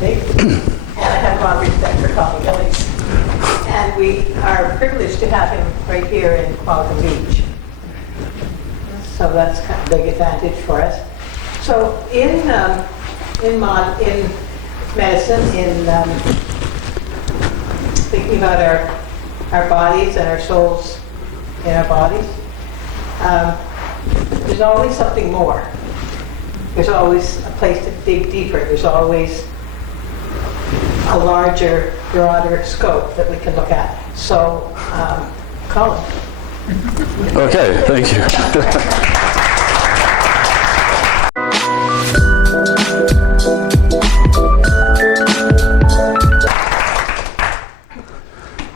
Homeopathy, and I have a lot of respect for Colin Gillies. And we are privileged to have him right here in Qualicum Beach. So that's kind of a big advantage for us. So in medicine, thinking about our bodies and our souls in our bodies, there's always something more. There's always a place to dig deeper. There's always a larger, broader scope that we can look at. So, Colin. Okay, thank you.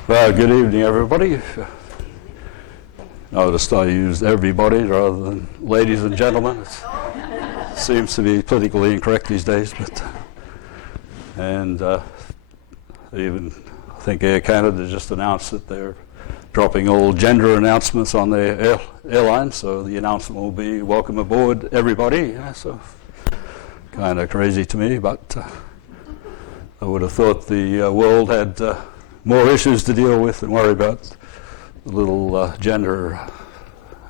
Well, good evening, everybody. Noticed I used everybody rather than ladies and gentlemen. It seems to be politically incorrect these days, but even I think Air Canada just announced that they're dropping all gender announcements on their airline, so the announcement will be "Welcome aboard, everybody." Yeah, so kind of crazy to me, but I would have thought the world had more issues to deal with and worry about the little gender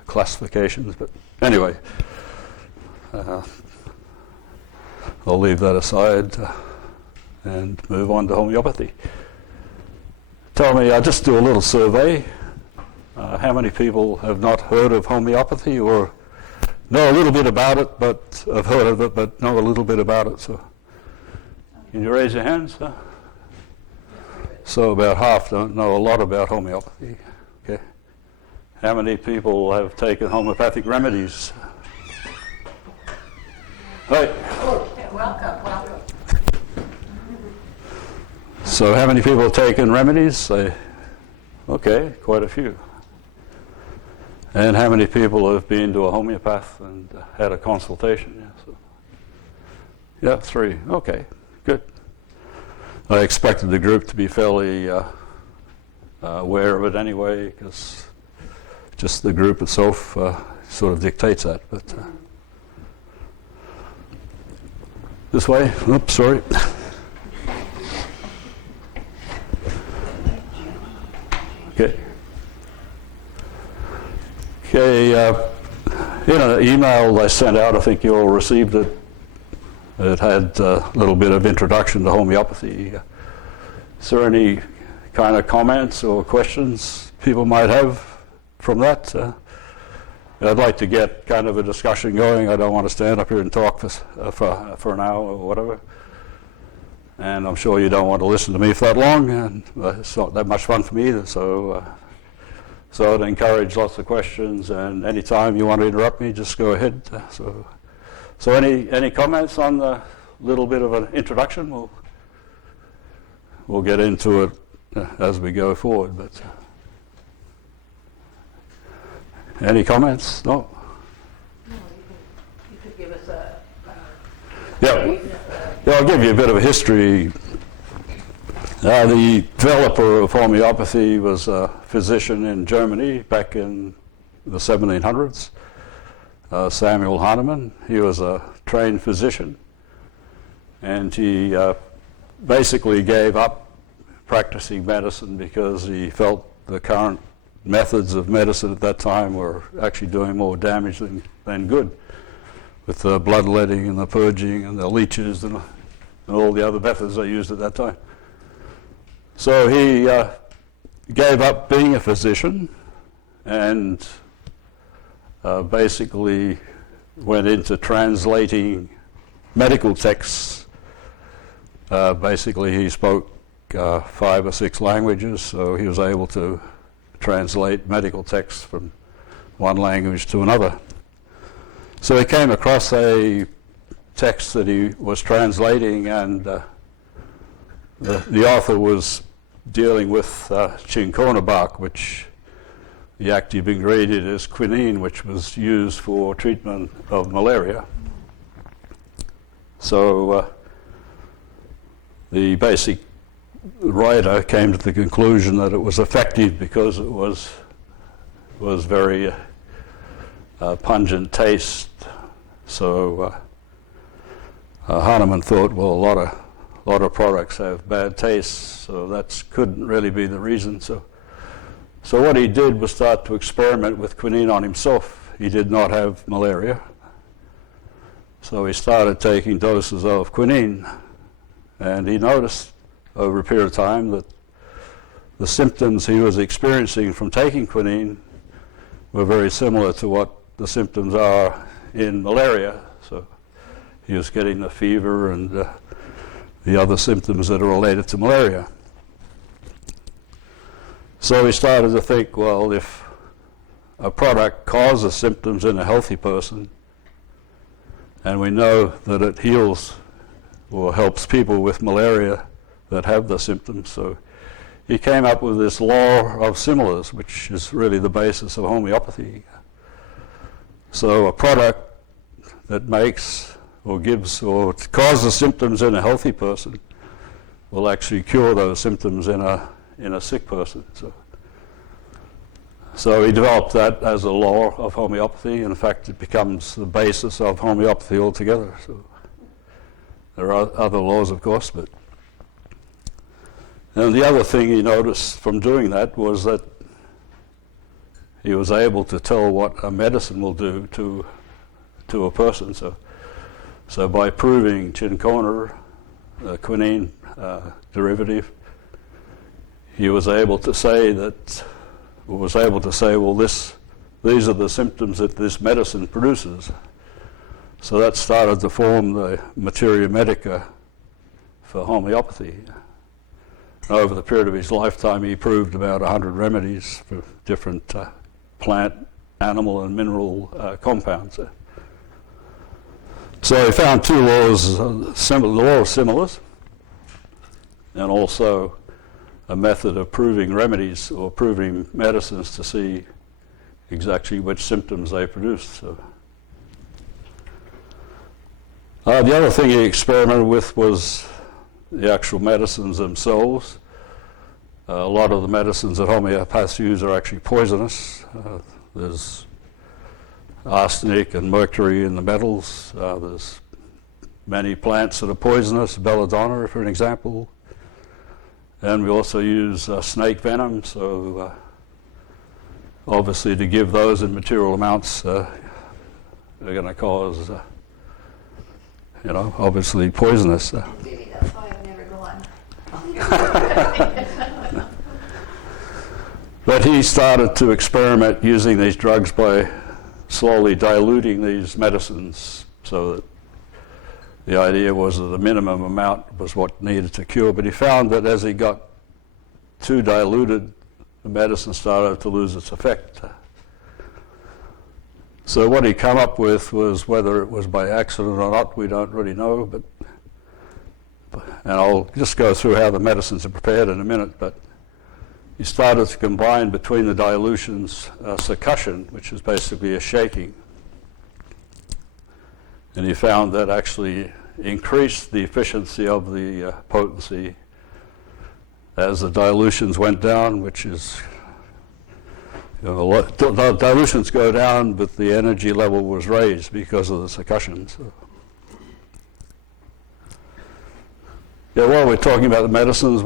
classifications. But anyway, I'll leave that aside and move on to homeopathy. Tell me, I'll just do a little survey. How many people have not heard of homeopathy or know a little bit about it, but have heard of it, but know a little bit about it? So, can you raise your hands? So about half don't know a lot about homeopathy. Okay. How many people have taken homeopathic remedies? Hey. Oh, welcome. So how many people have taken remedies? Okay, quite a few. And how many people have been to a homeopath and had a consultation? Yeah, 3. Okay, good. I expected the group to be fairly aware of it anyway, because just the group itself sort of dictates that. But this way. Oops, sorry. Okay. Okay. In an email I sent out, I think you all received it. It had a little bit of introduction to homeopathy. Is there any kind of comments or questions people might have from that? I'd like to get kind of a discussion going. I don't want to stand up here and talk for an hour or whatever. And I'm sure you don't want to listen to me for that long, and it's not that much fun for me either. So I'd encourage lots of questions, and any time you want to interrupt me, just go ahead. So any comments on the little bit of an introduction? We'll get into it as we go forward. But any comments? No. You could give us a. Yeah, I'll give you a bit of a history. The developer of homeopathy was a physician in Germany back in the 1700s. Samuel Hahnemann. He was a trained physician, and he basically gave up practicing medicine because he felt the current methods of medicine at that time were actually doing more damage than good, with the bloodletting and the purging and the leeches and all the other methods they used at that time. So he gave up being a physician and basically went into translating medical texts. Basically, he spoke 5 or 6 languages, so he was able to translate medical texts from one language to another. So he came across a text that he was translating, and the author was dealing with cinchona bark, which the active ingredient is quinine, which was used for treatment of malaria. So the basic writer came to the conclusion that it was effective because it was very pungent taste. So Hahnemann thought, well, a a lot of products have bad taste, so that couldn't really be the reason. So what he did was start to experiment with quinine on himself. He did not have malaria, so he started taking doses of quinine, and he noticed over a period of time that the symptoms he was experiencing from taking quinine were very similar to what the symptoms are in malaria. So he was getting the fever and the other symptoms that are related to malaria. So he started to think, well, if a product causes symptoms in a healthy person, and we know that it heals or helps people with malaria that have the symptoms, so he came up with this law of similars, which is really the basis of homeopathy. So a product that makes or gives or causes symptoms in a healthy person will actually cure those symptoms in a sick person. So he developed that as a law of homeopathy. In fact, it becomes the basis of homeopathy altogether. So there are other laws, of course, but. And the other thing he noticed from doing that was that he was able to tell what a medicine will do to a person. So by proving chinchona, quinine derivative, he was able to say well, these are the symptoms that this medicine produces. So that started to form the materia medica for homeopathy. Over the period of his lifetime, he proved about 100 remedies for different plant, animal, and mineral compounds. So he found two laws, the law of similars, and also a method of proving remedies or proving medicines to see exactly which symptoms they produced. So. The other thing he experimented with was the actual medicines themselves. A lot of the medicines that homeopaths use are actually poisonous. There's arsenic and mercury in the metals. There's many plants that are poisonous, belladonna for an example. And we also use snake venom, so obviously to give those in material amounts they're going to cause, obviously poisonous. Maybe that's why I've never gone. But he started to experiment using these drugs by slowly diluting these medicines, so that the idea was that the minimum amount was what needed to cure. But he found that as he got too diluted, the medicine started to lose its effect. So what he came up with was, whether it was by accident or not, we don't really know, and I'll just go through how the medicines are prepared in a minute, but he started to combine between the dilutions succussion, which is basically a shaking. And he found that actually increased the efficiency of the potency as the dilutions went down, which is, the dilutions go down, but the energy level was raised because of the succussion. So. Yeah, while we're talking about the medicines,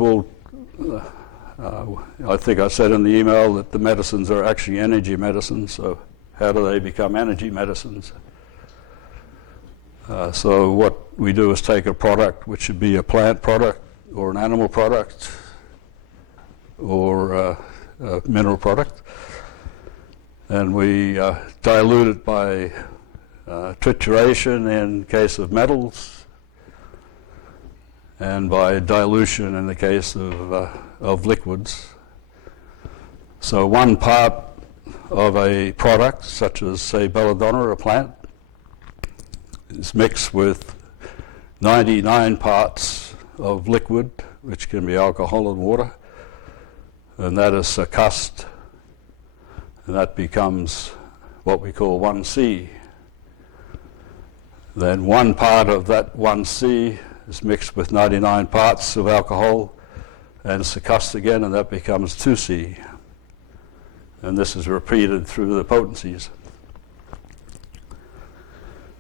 I think I said in the email that the medicines are actually energy medicines, so how do they become energy medicines? So what we do is take a product, which should be a plant product or an animal product or a mineral product, and we dilute it by trituration in case of metals, and by dilution in the case of liquids. So 1 part of a product, such as, say, belladonna or a plant, is mixed with 99 parts of liquid, which can be alcohol and water, and that is succussed, and that becomes what we call 1C. Then 1 part of that 1C is mixed with 99 parts of alcohol and succussed again, and that becomes 2C. And this is repeated through the potencies.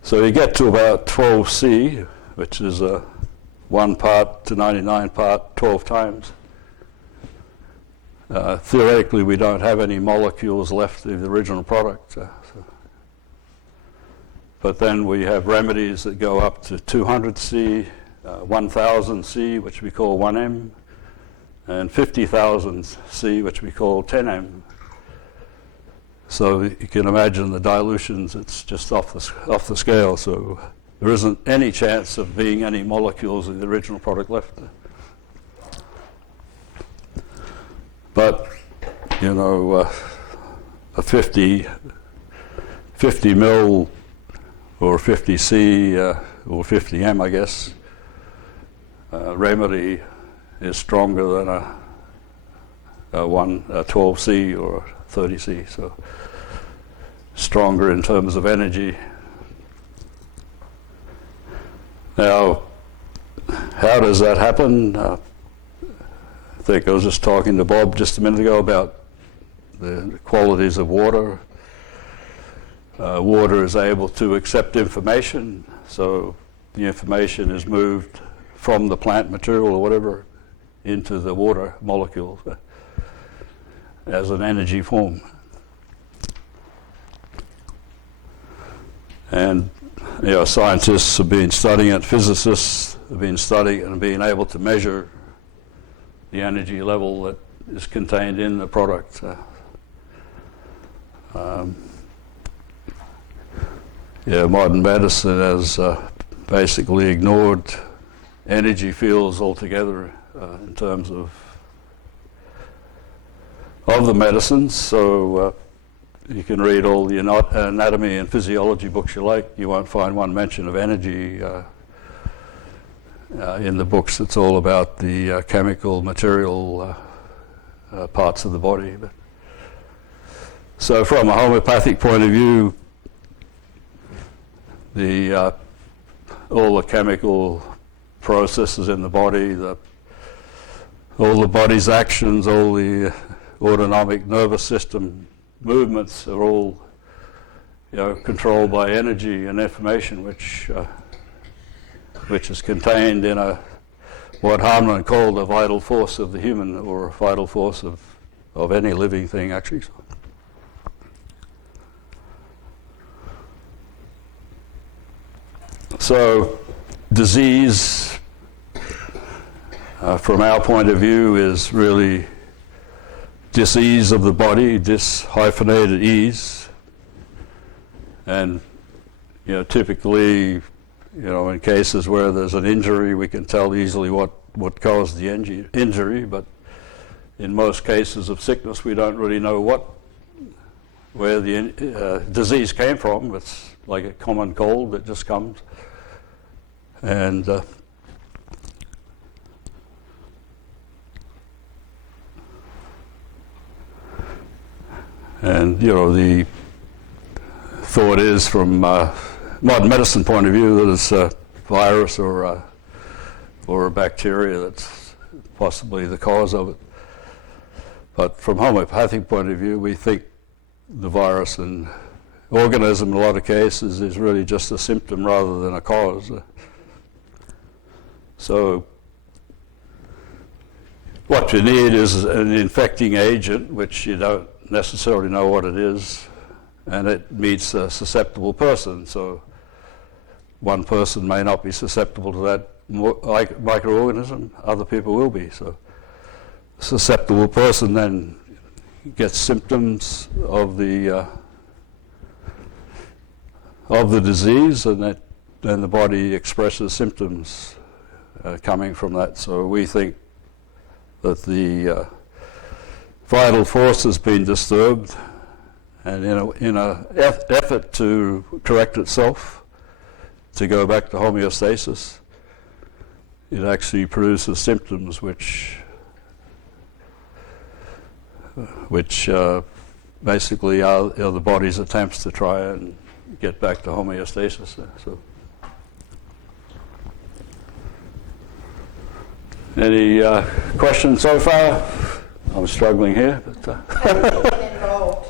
So you get to about 12C, which is 1 part to 99 part 12 times. Theoretically, we don't have any molecules left of the original product. But then we have remedies that go up to 200C, 1000C, which we call 1M, and 50,000C, which we call 10M. So you can imagine the dilutions, it's just off the scale. So there isn't any chance of being any molecules of the original product left. But, you know, a 50 mil or 50C or 50M, I guess, remedy is stronger than a 12C or 30C, so stronger in terms of energy. Now, how does that happen? I think I was just talking to Bob just a minute ago about the qualities of water. Water is able to accept information, so the information is moved from the plant material or whatever into the water molecules as an energy form. And you know, scientists have been studying it, physicists have been studying it and being able to measure the energy level that is contained in the product. Modern medicine has basically ignored energy fields altogether in terms of the medicines. So you can read all the anatomy and physiology books you like. You won't find one mention of energy in the books. It's all about the chemical, material parts of the body. So from a homeopathic point of view, all the chemical processes in the body, all the body's actions, all the autonomic nervous system movements are all, controlled by energy and information, which is contained in what Harmon called a vital force of the human, or a vital force of any living thing, actually. So disease, from our point of view, is really disease of the body, dis-hyphenated ease. And, typically, in cases where there's an injury, we can tell easily what caused the injury, but in most cases of sickness, we don't really know where the disease came from. It's like a common cold that just comes. And the thought is, from modern medicine point of view, that it's a virus or a bacteria that's possibly the cause of it. But from homeopathic point of view, we think the virus and organism, in a lot of cases, is really just a symptom rather than a cause. So what you need is an infecting agent, which you don't necessarily know what it is, and it meets a susceptible person. So one person may not be susceptible to that microorganism, other people will be. So a susceptible person then gets symptoms of the disease, and then the body expresses symptoms coming from that. So we think that the vital force has been disturbed, and in an effort to correct itself, to go back to homeostasis, it actually produces symptoms which basically are the body's attempts to try and get back to homeostasis. So, any questions so far? I'm struggling here. But, How did you get involved?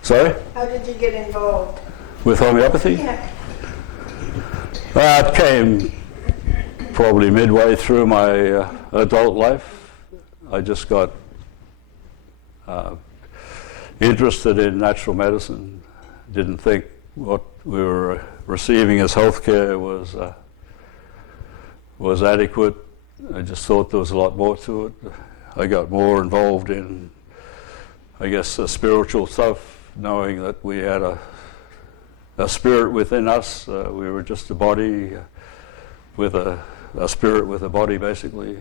Sorry? How did you get involved? With homeopathy? Yeah. It came probably midway through my adult life, I just got interested in natural medicine. Didn't think what we were receiving as healthcare was adequate. I just thought there was a lot more to it. I got more involved in, I guess, the spiritual stuff, knowing that we had a spirit within us. We were just a body with a spirit with a body, basically.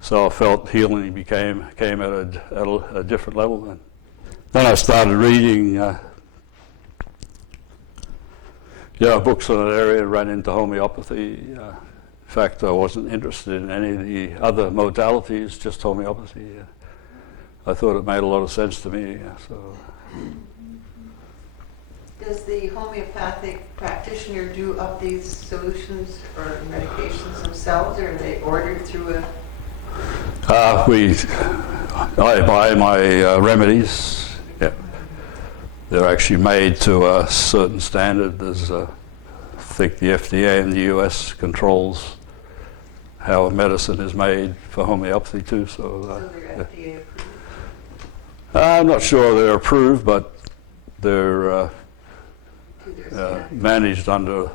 So I felt healing came at a different level. And then I started reading books on that area, ran into homeopathy. In fact, I wasn't interested in any of the other modalities, just homeopathy. I thought it made a lot of sense to me. So. Does the homeopathic practitioner do up these solutions or medications themselves, or are they ordered through a... I buy my remedies. Yeah. They're actually made to a certain standard. There's, I think the FDA in the US controls how a medicine is made for homeopathy too. So they're FDA approved? I'm not sure they're approved, but they're managed under.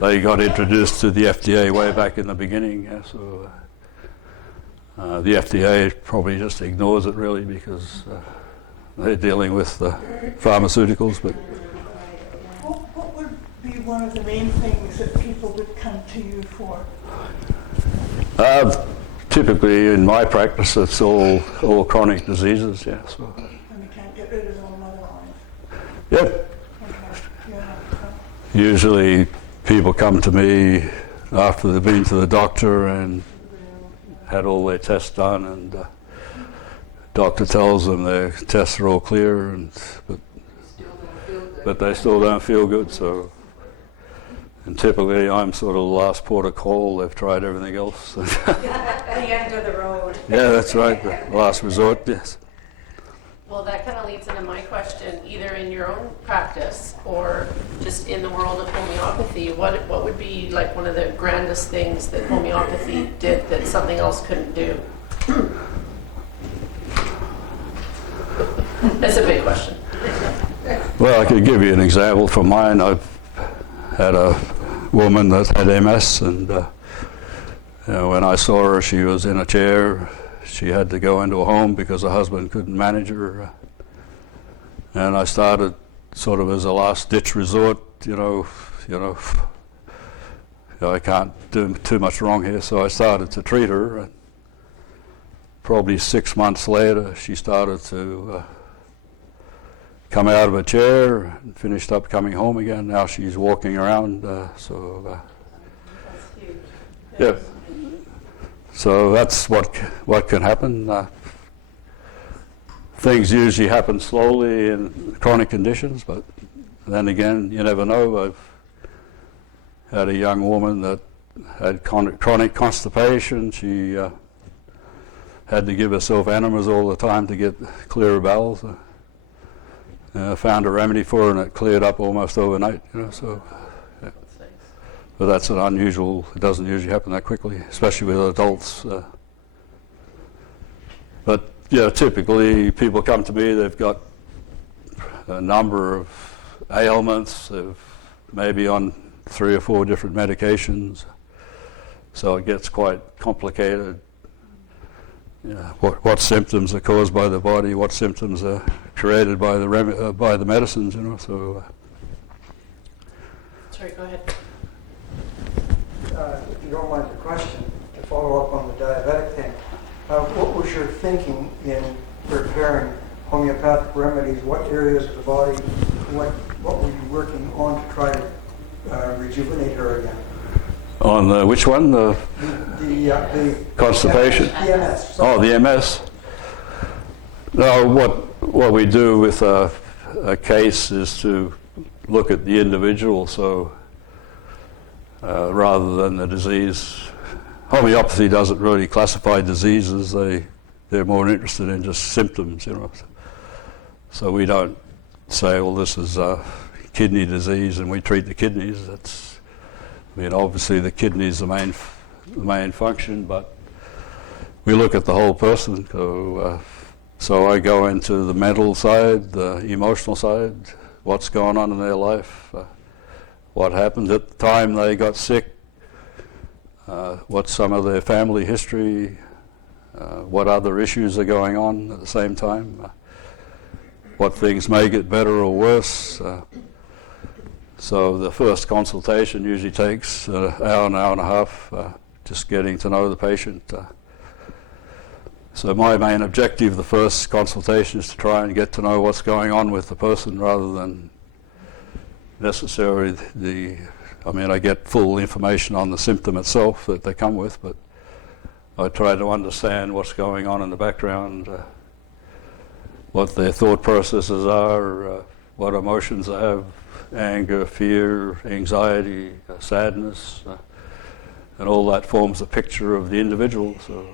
They got introduced to the FDA way back in the beginning. Yeah, so the FDA probably just ignores it really because they're dealing with the pharmaceuticals. But what would be one of the main things that people would come to you for? Typically, in my practice, it's all chronic diseases. Yeah. So. And we can't get rid of them otherwise. Yep. Okay. Yeah. Usually, people come to me after they've been to the doctor and had all their tests done, and doctor tells them their tests are all clear, but they still don't feel good. So, and typically I'm sort of the last port of call. They've tried everything else. At the end of the road. Yeah, that's right. The last resort. Yes. Well, that kind of leads into my question, either in your own practice or just in the world of homeopathy. What would be like one of the grandest things that homeopathy did that something else couldn't do? That's a big question. Well, I could give you an example from mine. I've had a woman that had MS, and when I saw her, she was in a chair. She had to go into a home because her husband couldn't manage her. And I started sort of as a last-ditch resort, I can't do too much wrong here, so I started to treat her. And probably 6 months later, she started to come out of a chair and finished up coming home again. Now she's walking around, That's huge. yeah. So that's what can happen. Things usually happen slowly in chronic conditions, but then again, you never know. I've had a young woman that had chronic constipation. She had to give herself enemas all the time to get clearer bowels. Found a remedy for her, and it cleared up almost overnight. So. Yeah. But that's an unusual. It doesn't usually happen that quickly, especially with adults. But typically people come to me. They've got a number of ailments. They're maybe on 3 or 4 different medications, so it gets quite complicated. What symptoms are caused by the body? What symptoms are created by the medicines? So. Sorry, go ahead. If you don't mind the question, to follow up on the diabetic thing, what was your thinking in preparing homeopathic remedies? What areas of the body, what were you working on to try to rejuvenate her again? On which one? The constipation? The MS. Oh, the MS. No, what we do with a case is to look at the individual, so rather than the disease. Homeopathy doesn't really classify diseases. They're more interested in just symptoms, So we don't say, well, this is a kidney disease and we treat the kidneys. I mean, obviously the kidney is the main function, but we look at the whole person. So I go into the mental side, the emotional side, what's going on in their life, what happened at the time they got sick, what's some of their family history, what other issues are going on at the same time, what things may get better or worse. So the first consultation usually takes an hour and a half, just getting to know the patient. So my main objective, the first consultation, is to try and get to know what's going on with the person rather than necessarily I get full information on the symptom itself that they come with, but I try to understand what's going on in the background, what their thought processes are, what emotions they have, anger, fear, anxiety, sadness, and all that forms a picture of the individual. So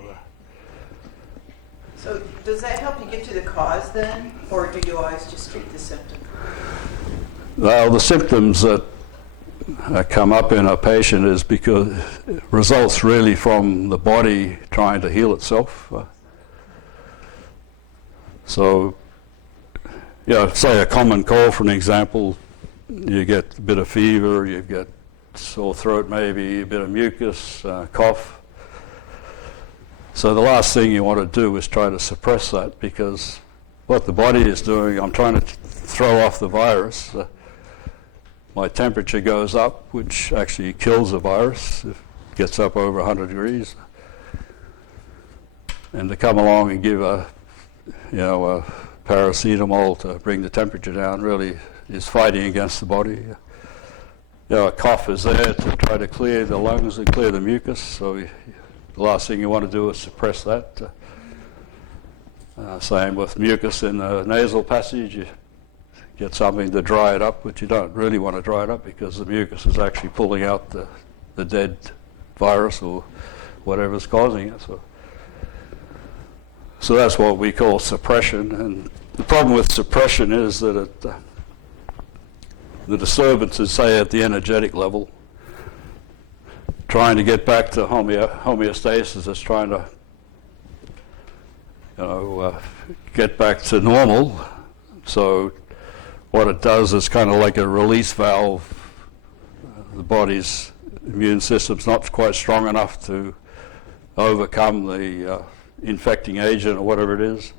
does that help you get to the cause then, or do you always just treat the symptom? Well, the symptoms that come up in a patient is because it results really from the body trying to heal itself. So, say a common cold, for an example, you get a bit of fever, you get sore throat maybe, a bit of mucus, cough. So the last thing you want to do is try to suppress that, because what the body is doing, I'm trying to throw off the virus. My temperature goes up, which actually kills the virus. It gets up over 100 degrees. And to come along and give a paracetamol to bring the temperature down really is fighting against the body. A cough is there to try to clear the lungs and clear the mucus, so the last thing you want to do is suppress that. Same with mucus in the nasal passage. You get something to dry it up, but you don't really want to dry it up because the mucus is actually pulling out the dead virus or whatever's causing it. So that's what we call suppression. And the problem with suppression is that the disturbance is, say, at the energetic level. Trying to get back to homeostasis is trying to get back to normal. So what it does is kind of like a release valve. The body's immune system's not quite strong enough to overcome the infecting agent or whatever it is.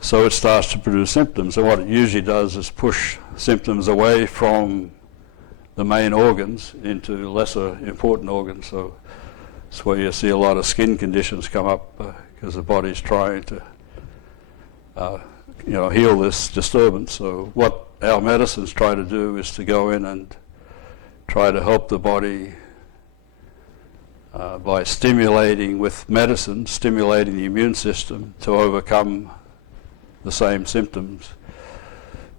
So it starts to produce symptoms, and what it usually does is push symptoms away from the main organs into lesser important organs. So that's where you see a lot of skin conditions come up, because the body's trying to heal this disturbance. So what our medicines try to do is to go in and try to help the body by stimulating with medicine, stimulating the immune system to overcome the same symptoms.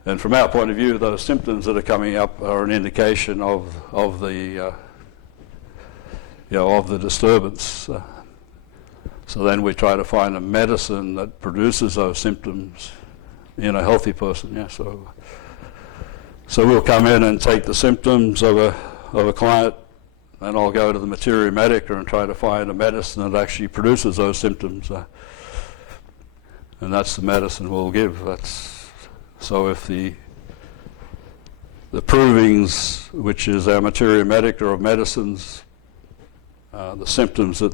And from our point of view, those symptoms that are coming up are an indication of the disturbance. So then we try to find a medicine that produces those symptoms in a healthy person. Yeah. So we'll come in and take the symptoms of a client, and I'll go to the materia medica and try to find a medicine that actually produces those symptoms. And that's the medicine we'll give. So if the provings, which is our materia medica of medicines, the symptoms that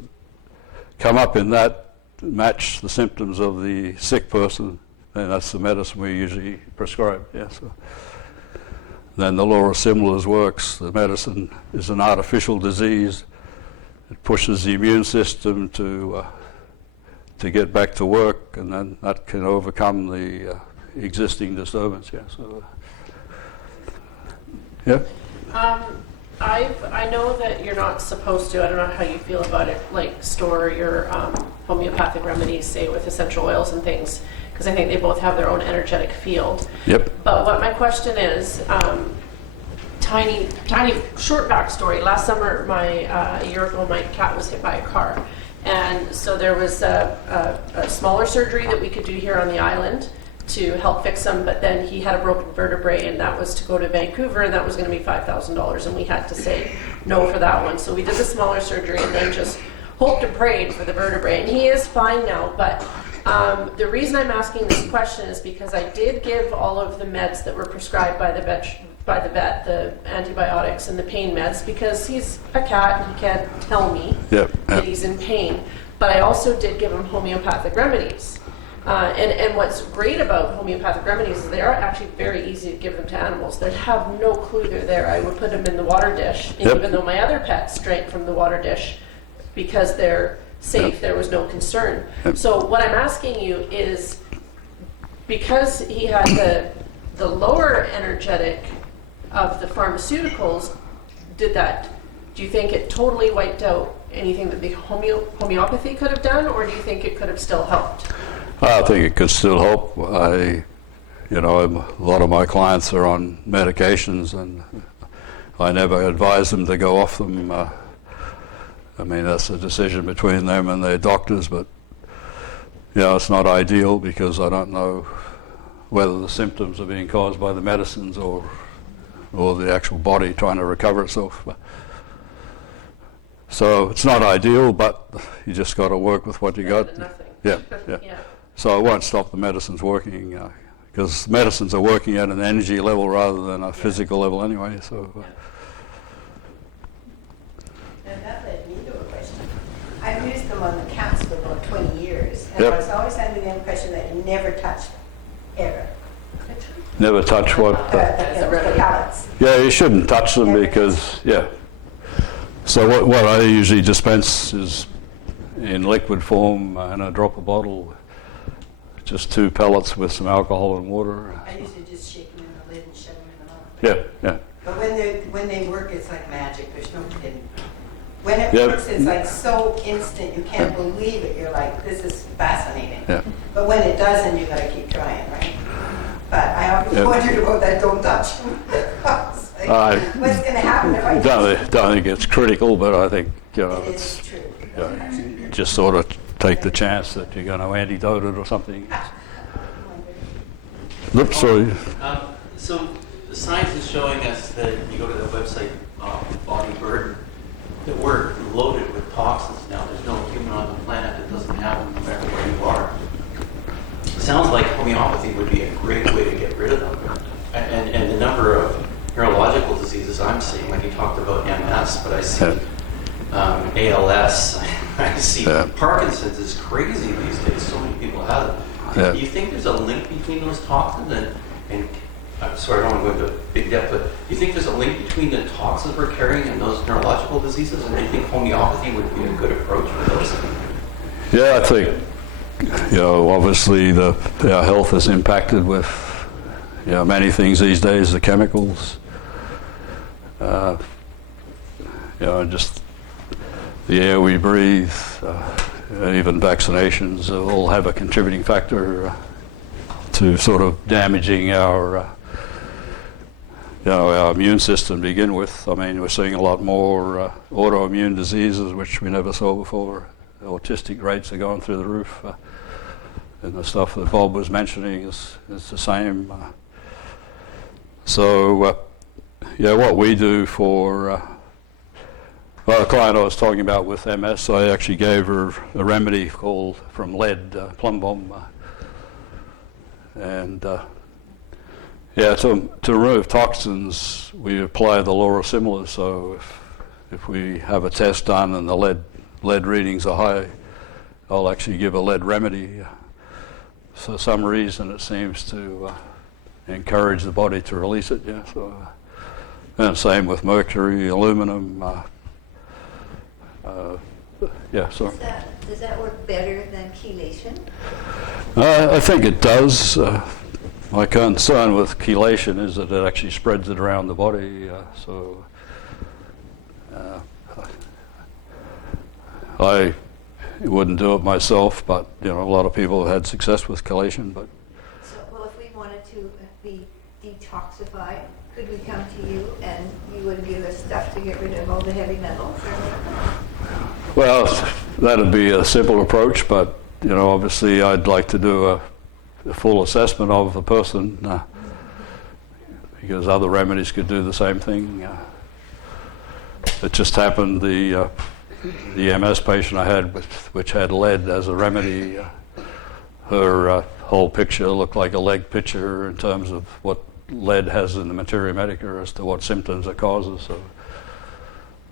come up in that match the symptoms of the sick person, then that's the medicine we usually prescribe. Yeah. So then the law of similars works. The medicine is an artificial disease. It pushes the immune system to get back to work, and then that can overcome the existing disturbance. Yeah. So yeah. I know that you're not supposed to, I don't know how you feel about it, like store your homeopathic remedies, say with essential oils and things, because I think they both have their own energetic field. Yep. But what my question is, tiny short backstory. Last summer, a year ago, my cat was hit by a car. And so there was a smaller surgery that we could do here on the island to help fix him, but then he had a broken vertebrae, and that was to go to Vancouver, and that was going to be $5,000, and we had to say no for that one. So we did the smaller surgery and then just hoped and prayed for the vertebrae, and he is fine now. But the reason I'm asking this question is because I did give all of the meds that were prescribed by the vet, the antibiotics and the pain meds, because he's a cat and he can't tell me that he's in pain. But I also did give him homeopathic remedies. And what's great about homeopathic remedies is they are actually very easy to give them to animals. They have no clue they're there. I would put them in the water dish, and even though my other pets drank from the water dish because they're safe, there was no concern. So what I'm asking you is, because he had the lower energetic of the pharmaceuticals, do you think it totally wiped out anything that the homeopathy could have done, or do you think it could have still helped? I think it could still help. A lot of my clients are on medications, and I never advise them to go off them. I mean, that's a decision between them and their doctors, but it's not ideal because I don't know whether the symptoms are being caused by the medicines or the actual body trying to recover itself. So it's not ideal, but you just got to work with what you got. Nothing. Yeah. So it won't stop the medicines working, because medicines are working at an energy level rather than a physical level anyway. So. And that led me to a question. I've used them on the cats for about 20 years, and I was always under the impression that you never touch them, ever. Never touch what? The pellets. Yeah, you shouldn't touch them because, So what I usually dispense is in liquid form in a dropper bottle, just 2 pellets with some alcohol and water. I used to just shake them in the lid and shove them in the mouth. Yeah. But when they work, it's like magic. There's no kidding. When it works, it's like so instant. You can't believe it. You're like, this is fascinating. Yeah. But when it doesn't, you got to keep trying, right? But I always wondered about that. Don't touch them. What's going to happen if I don't think it's critical, but I think it is true. Just sort of take the chance that you're going to antidote it or something. Oops, sorry. So the science is showing us that you go to the website, Body Burden, that we're loaded with toxins now. There's no human on the planet that doesn't have them, no matter where you are. It sounds like homeopathy would be a great way to get rid of them. And the number of neurological diseases I'm seeing, like you talked about MS, but I see ALS, I see Parkinson's is crazy these days. So many people have it. Do you think there's a link between those toxins and I'm sorry, I don't want to go into big depth, but do you think there's a link between the toxins we're carrying and those neurological diseases? And do you think homeopathy would be a good approach for those? Yeah, I think, obviously our health is impacted with, many things these days, the chemicals, just the air we breathe, even vaccinations all have a contributing factor to sort of damaging our immune system to begin with. I mean, we're seeing a lot more autoimmune diseases, which we never saw before. Autistic rates are going through the roof. And the stuff that Bob was mentioning is the same. What we do for a client I was talking about with MS, I actually gave her a remedy called from lead, plum bomb. To remove toxins, we apply the law of similar. So if we have a test done and the lead readings are high, I'll actually give a lead remedy. For some reason, it seems to encourage the body to release it. And same with mercury, aluminum. Does that work better than chelation? I think it does. My concern with chelation is that it actually spreads it around the body. I wouldn't do it myself, but a lot of people have had success with chelation. But If we wanted to be detoxified, could we come to you and you would give us stuff to get rid of all the heavy metals? Well, that'd be a simple approach, but obviously I'd like to do a full assessment of the person, because other remedies could do the same thing. It just happened the MS patient I had, which had lead as a remedy, her whole picture looked like a leg picture in terms of what lead has in the materia medica as to what symptoms it causes.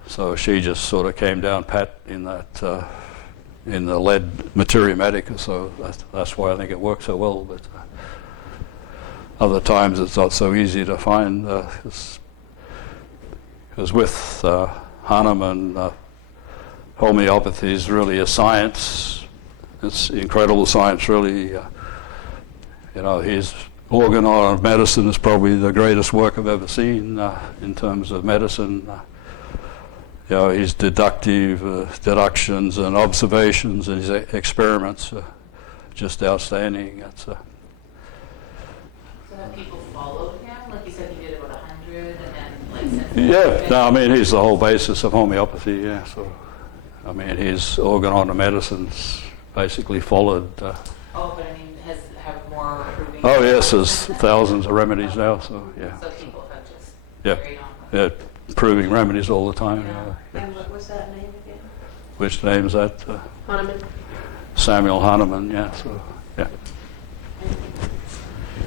So she just sort of came down pat in that in the lead materia medica. So that's why I think it works so well. But other times it's not so easy to find, because with Hahnemann, homeopathy is really a science. It's incredible science, really. His organ of medicine is probably the greatest work I've ever seen in terms of medicine. His deductions and observations and his experiments are just outstanding. So have people followed him? Like you said, he did about 100, and then since Yeah, no, I mean, he's the whole basis of homeopathy, yeah. So, I mean, his organ of medicine's basically followed. but I mean, have more proving? Oh, yes, there's thousands of remedies now, so, yeah. So people have just Yeah. carried on. Yeah, proving remedies all the time. And what was that name again? Which name's that? Hahnemann. Samuel Hahnemann, yeah. So, yeah.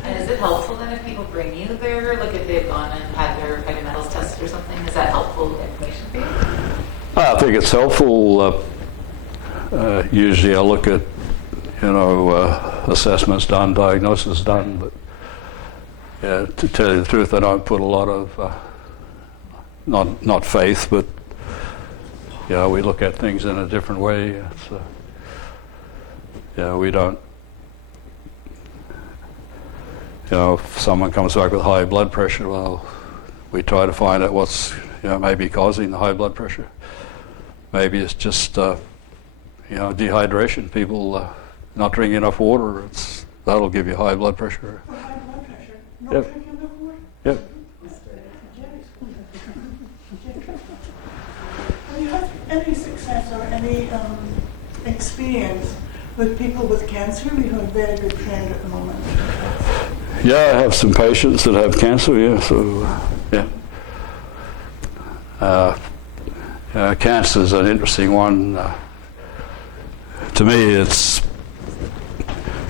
And is it helpful then if people bring you their, like if they've gone and had their heavy metals tested or something, is that helpful information for you? I think it's helpful. Usually I look at, assessments done, diagnosis done, but yeah, to tell you the truth, I don't put a lot of, not faith, but we look at things in a different way. It's, we don't, if someone comes back with high blood pressure, well, we try to find out what's, maybe causing the high blood pressure. Maybe it's just, dehydration. People not drinking enough water. That'll give you high blood pressure. For high blood pressure, not Yep. drinking enough water? Yep. Have you had any success or any experience with people with cancer? We have a very good trend at the moment. Yeah, I have some patients that have cancer, yeah, so, cancer is an interesting one. To me, it's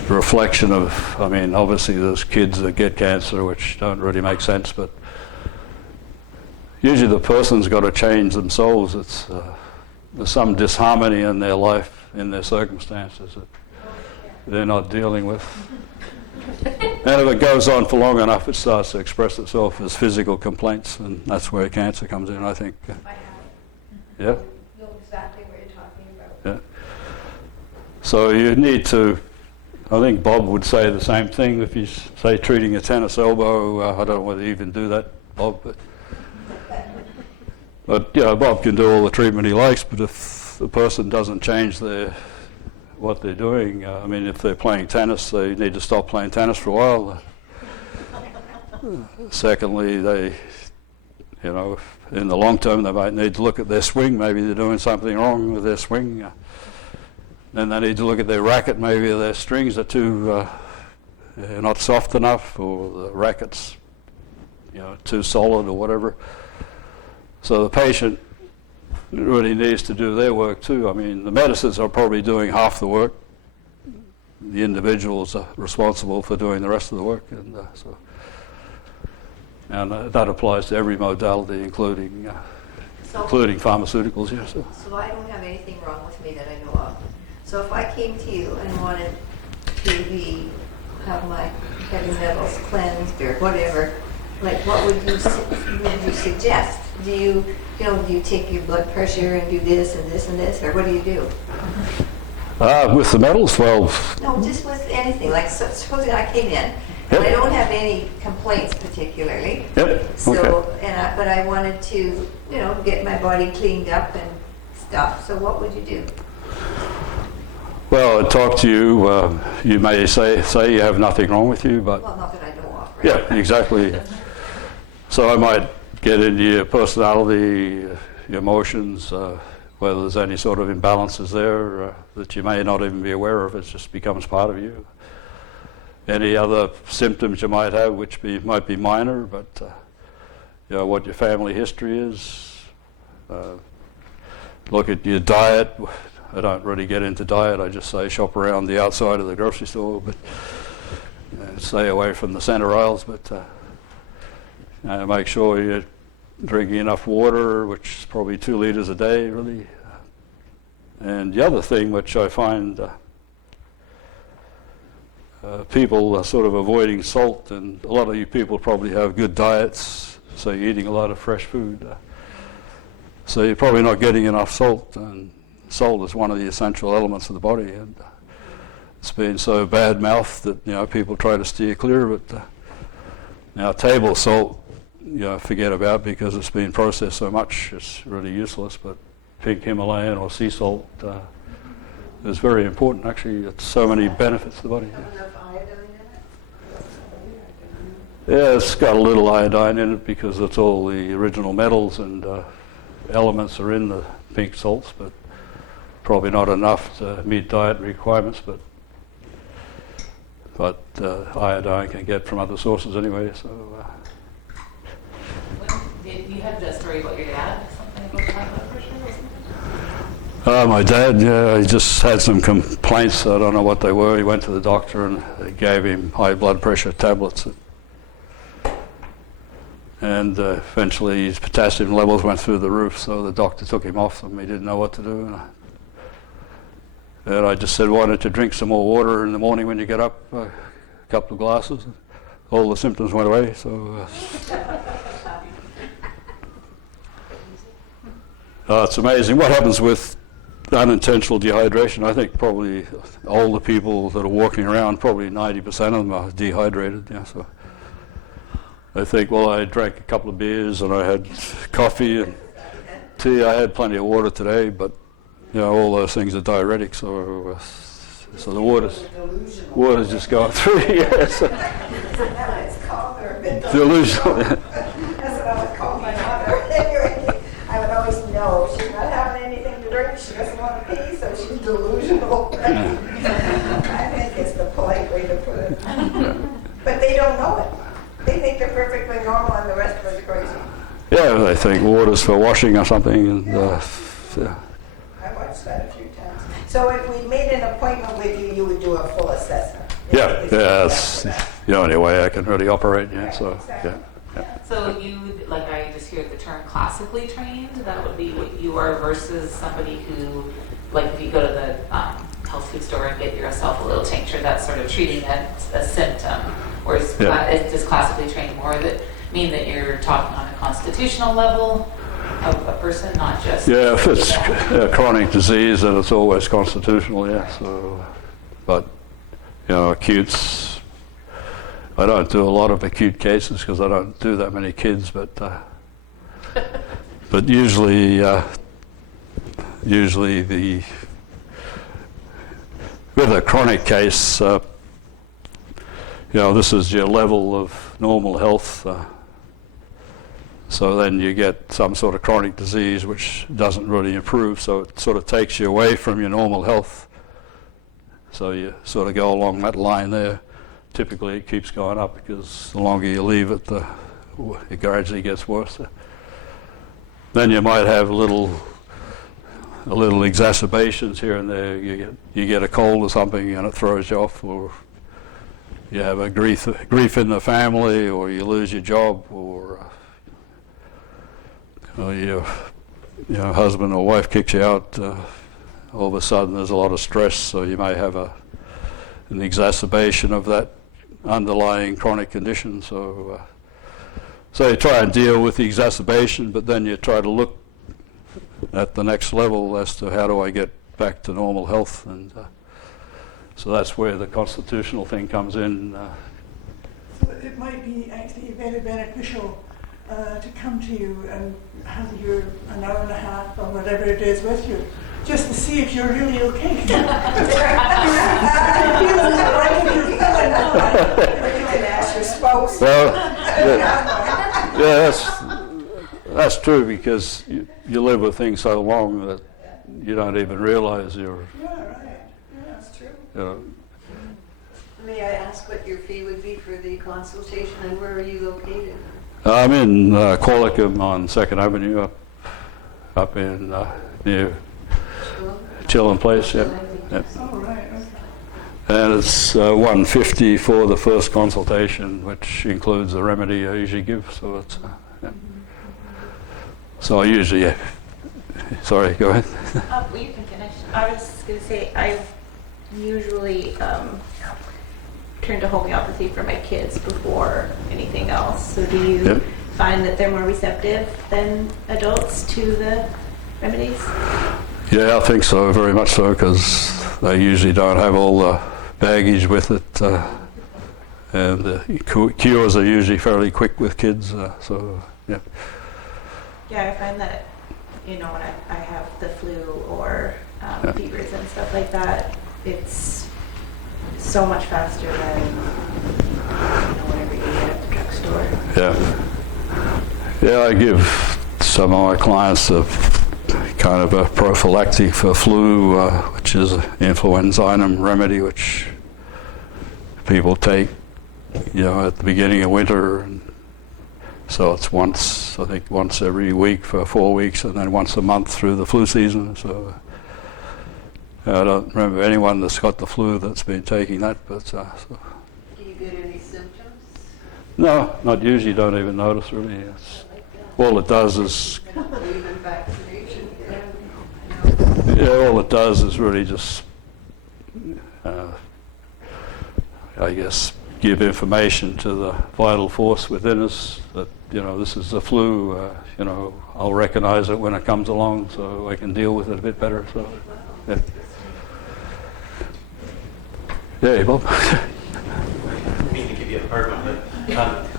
a reflection of, obviously there's kids that get cancer, which don't really make sense, but usually the person's got to change themselves. There's some disharmony in their life, in their circumstances that they're not dealing with. And if it goes on for long enough, it starts to express itself as physical complaints, and that's where cancer comes in, I think. I have. Yeah. I know exactly what you're talking about. Yeah. So you need to, I think Bob would say the same thing if he's, say, treating a tennis elbow. I don't know whether you even do that, Bob, but Bob can do all the treatment he likes, but if the person doesn't change what they're doing, if they're playing tennis, they need to stop playing tennis for a while. Secondly, they, in the long term, they might need to look at their swing. Maybe they're doing something wrong with their swing. Then they need to look at their racket. Maybe their strings are not soft enough, or the racket's, too solid or whatever. So the patient really needs to do their work too. The medicines are probably doing half the work. The individuals are responsible for doing the rest of the work, and that applies to every modality, including pharmaceuticals. Yes. So I don't have anything wrong with me that I know of. So if I came to you and wanted to have my heavy metals cleansed or whatever, like what would you suggest? Do you take your blood pressure and do this and this and this, or what do you do? With the metals, well. No, just with anything. Like supposing I came in and I don't have any complaints particularly. Yep. So, Okay. but I wanted to, get my body cleaned up and stuff. So what would you do? Well, I'd talk to you. You may say you have nothing wrong with you, but Well, not that I know of. Right? yeah, exactly. So I might get into your personality, your emotions, whether there's any sort of imbalances there that you may not even be aware of. It just becomes part of you. any other symptoms you might have, which might be minor, but what your family history is. Look at your diet. I don't really get into diet. I just say shop around the outside of the grocery store, but stay away from the center aisles. But make sure you're drinking enough water, which is probably 2 liters a day, really. And the other thing which I find people are sort of avoiding salt, and a lot of you people probably have good diets, so you're eating a lot of fresh food. So you're probably not getting enough salt, and salt is one of the essential elements of the body. And it's been so bad-mouthed that people try to steer clear of it. Now table salt, forget about, because it's been processed so much, it's really useless. But pink Himalayan or sea salt is very important. Actually, it's so many benefits to the body. Yeah, it's got a little iodine in it because it's all the original metals and elements are in the pink salts, but probably not enough to meet diet requirements. But iodine can get from other sources anyway. So. You had that story about your dad, something about high blood pressure or something? My dad, he just had some complaints. I don't know what they were. He went to the doctor and they gave him high blood pressure tablets. And eventually his potassium levels went through the roof, so the doctor took him off them. He didn't know what to do. And I just said, why don't you drink some more water in the morning when you get up, a couple of glasses. All the symptoms went away. So it's amazing what happens with unintentional dehydration. I think probably all the people that are walking around, probably 90% of them are dehydrated. So I think, well, I drank a couple of beers and I had coffee and tea. I had plenty of water today, but all those things are diuretic, so the water's just going through. Yes. Delusional. That's what I would call my mother. Anyway, I would always know she's not having anything to drink. She doesn't want to pee, so she's delusional. I think it's the polite way to put it. But they don't know it. They think they're perfectly normal, and the rest of us crazy. Yeah, they think water's for washing or something, and I watched that a few times. So if we made an appointment with you, you would do a full assessment. that's the only way I can really operate. So So you, I just hear the term classically trained, that would be what you are versus somebody who, if you go to the health food store and get yourself a little tincture, that's sort of treating a symptom. Whereas does classically trained more that mean that you're talking on a constitutional level of a person, not just... Yeah, if it's chronic disease, then it's always constitutional, So, but, acutes, I don't do a lot of acute cases because I don't do that many kids, but usually with a chronic case, this is your level of normal health. So then you get some sort of chronic disease which doesn't really improve, so it sort of takes you away from your normal health. So you sort of go along that line there. Typically it keeps going up because the longer you leave it, it gradually gets worse. Then you might have little exacerbations here and there. You get a cold or something and it throws you off, or you have a grief in the family, or you lose your job, or your husband or wife kicks you out. All of a sudden there's a lot of stress, so you may have an exacerbation of that underlying chronic condition. So you try and deal with the exacerbation, but then you try to look at the next level as to how do I get back to normal health, and so that's where the constitutional thing comes in. So it might be actually very beneficial to come to you and have an hour and a half or whatever it is with you, just to see if you're really okay. You can ask your spouse. Well, that's true, because you live with things so long that you don't even realize you're. Yeah, right. Yeah, that's true. May I ask what your fee would be for the consultation and where are you located? I'm in Qualicum on 2nd Avenue up in near Chillin Place, yeah. Yeah. Oh, right, okay. And it's $150 for the first consultation, which includes the remedy I usually give. So it's yeah. So I usually, sorry, go ahead. Well, you can finish. I was going to say, I usually turn to homeopathy for my kids before anything else. So do you Yep. find that they're more receptive than adults to the remedies? Yeah, I think so, very much so, because they usually don't have all the baggage with it. And the cures are usually fairly quick with kids. So, yeah. Yeah, I find that, when I have the flu or fevers and stuff like that, it's so much faster than whatever you get at the drugstore. Yeah. Yeah, I give some of my clients kind of a prophylactic for flu, which is an influenzainum remedy, which people take, at the beginning of winter. And so it's once every week for 4 weeks, and then once a month through the flu season. So I don't remember anyone that's got the flu that's been taking that, but so. Do you get any symptoms? No, not usually. Don't even notice really. All it does is Even vaccination? all it does is really just, I guess, give information to the vital force within us that this is the flu. I'll recognize it when it comes along, so I can deal with it a bit better. So, yeah. Yeah, Bob. I didn't mean to give you a hard one, but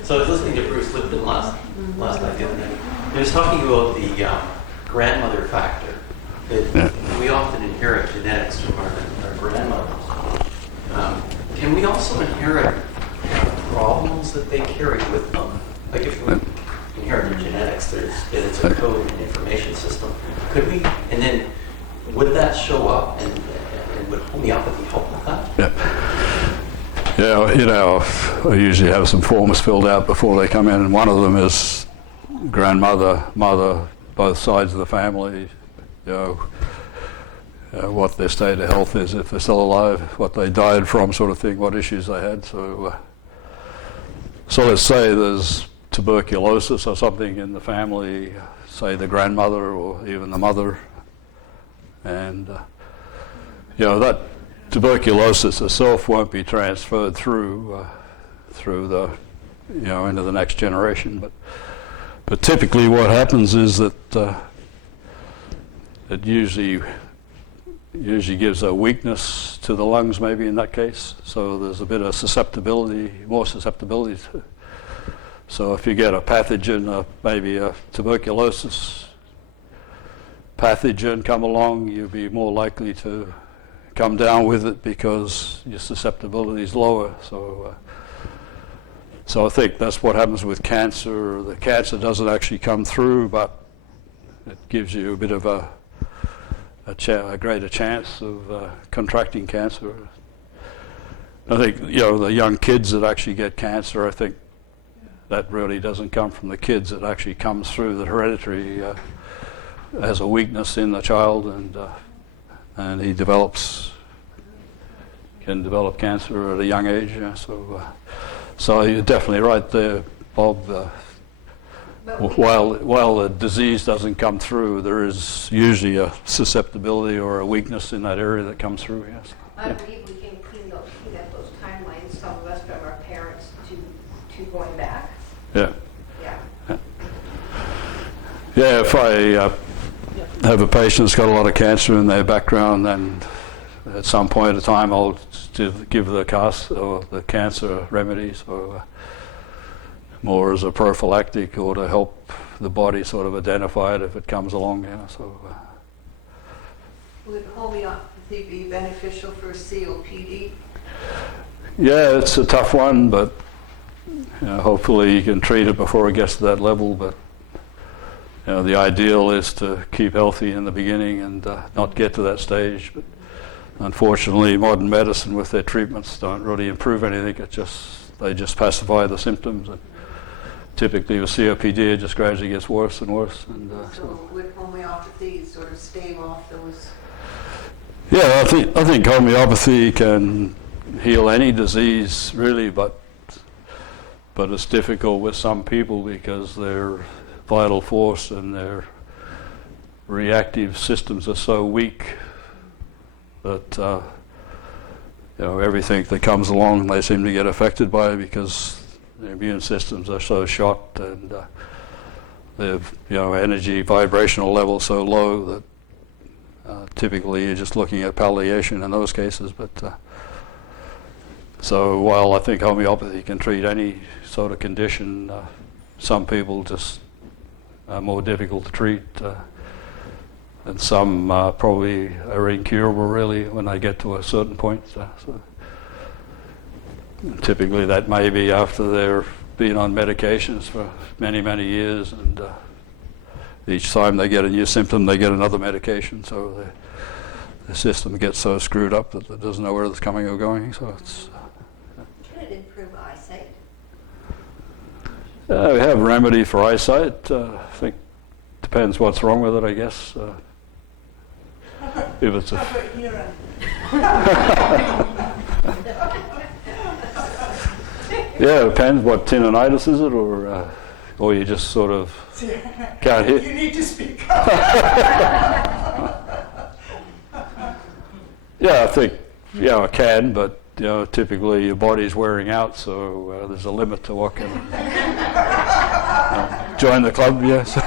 so I was listening to Bruce Lipton last night the other night. He was talking about the grandmother factor, that we often inherit genetics from our grandmothers. Can we also inherit problems that they carry with them? Like if we inherit their genetics, it's a code and information system. Could we? And then would that show up, and would homeopathy help with that? Yeah, I usually have some forms filled out before they come in, and one of them is grandmother, mother, both sides of the family, what their state of health is, if they're still alive, what they died from, sort of thing, what issues they had. So let's say there's tuberculosis or something in the family, say the grandmother or even the mother, and that tuberculosis itself won't be transferred through the into the next generation, but typically what happens is that it usually gives a weakness to the lungs, maybe in that case. So there's a bit of more susceptibility. So if you get a pathogen, maybe a tuberculosis pathogen come along, you'll be more likely to come down with it because your susceptibility is lower. So I think that's what happens with cancer. The cancer doesn't actually come through, but it gives you a bit of a greater chance of contracting cancer. I think the young kids that actually get cancer, I think that really doesn't come from the kids. It actually comes through the hereditary. Has a weakness in the child, and he can develop cancer at a young age. So you're definitely right there, Bob. While the disease doesn't come through, there is usually a susceptibility or a weakness in that area that comes through. Yes. I believe we can clean up those timelines, some of us from our parents to going back. Yeah. Yeah. Yeah. If I have a patient that's got a lot of cancer in their background, then at some point in time I'll give the cancer remedies, or more as a prophylactic, or to help the body sort of identify it if it comes along. Would homeopathy be beneficial for COPD? Yeah, it's a tough one, but hopefully you can treat it before it gets to that level. But the ideal is to keep healthy in the beginning and not get to that stage. But unfortunately, modern medicine with their treatments don't really improve anything. They just pacify the symptoms. And typically with COPD, it just gradually gets worse and worse. And So with homeopathy, sort of stave off those. yeah, I think homeopathy can heal any disease really, but it's difficult with some people because their vital force and their reactive systems are so weak that everything that comes along they seem to get affected by because their immune systems are so shot and their energy vibrational level so low that typically you're just looking at palliation in those cases. But so while I think homeopathy can treat any sort of condition, some people just are more difficult to treat, and some probably are incurable really when they get to a certain point. So typically that may be after they've been on medications for many, many years, and each time they get a new symptom, they get another medication. So the system gets so screwed up that it doesn't know where it's coming or going. So it's. Can it improve eyesight? We have a remedy for eyesight. I think depends what's wrong with it, I guess. If it's How about hearing? yeah, it depends. What tinnitus is it, or you just sort of can't hear? You need to speak up. Yeah, I think it can, but typically your body's wearing out, so there's a limit to what can join the club. Yes. The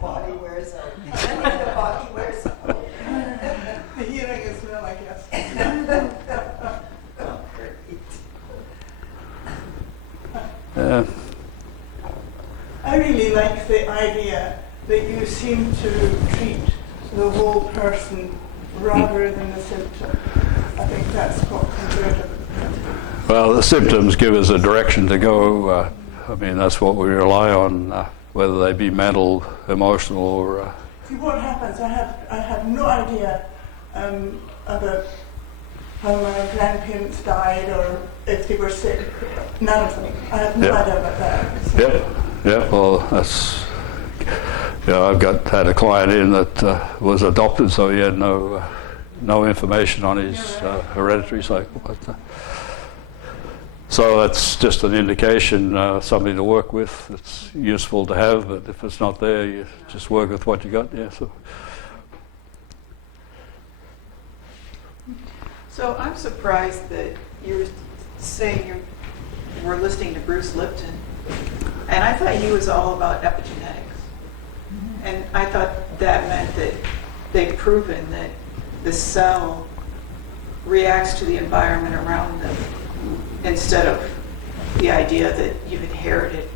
body wears out. The body wears out. The hearing as well, I guess. I really like the idea that you seem to treat the whole person rather than the symptom. I think that's what comes out of it. Well, the symptoms give us a direction to go. I mean, that's what we rely on, whether they be mental, emotional, or. See, what happens, I have no idea about how my grandparents died or if they were sick. None of them. I have no idea about that. So. Yeah, well, that's. I've had a client in that was adopted, so he had no information on his hereditary cycle. But, so that's just an indication, something to work with. It's useful to have, but if it's not there, you just work with what you got. Yeah. So I'm surprised that you're saying you were listening to Bruce Lipton, and I thought he was all about epigenetics. And I thought that meant that they've proven that the cell reacts to the environment around them instead of the idea that you've inherited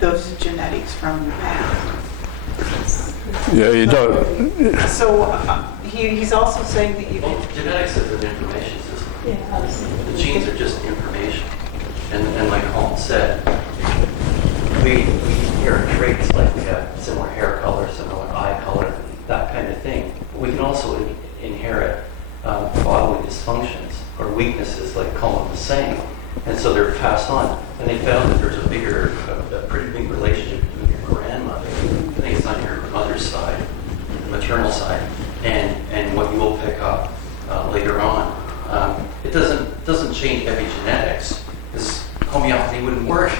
those genetics from your past. Yeah, you don't. So he's also saying that you Well, genetics is an information system. Yeah. The genes are just information. And like Colin said, we inherit traits like we have similar hair color, similar eye color, that kind of thing. We can also inherit bodily dysfunctions or weaknesses, like Colin was saying. And so they're passed on. And they found that there's a pretty big relationship between your grandmother, I think it's on your mother's side, the maternal side, and what you will pick up later on. It doesn't change epigenetics, because homeopathy wouldn't work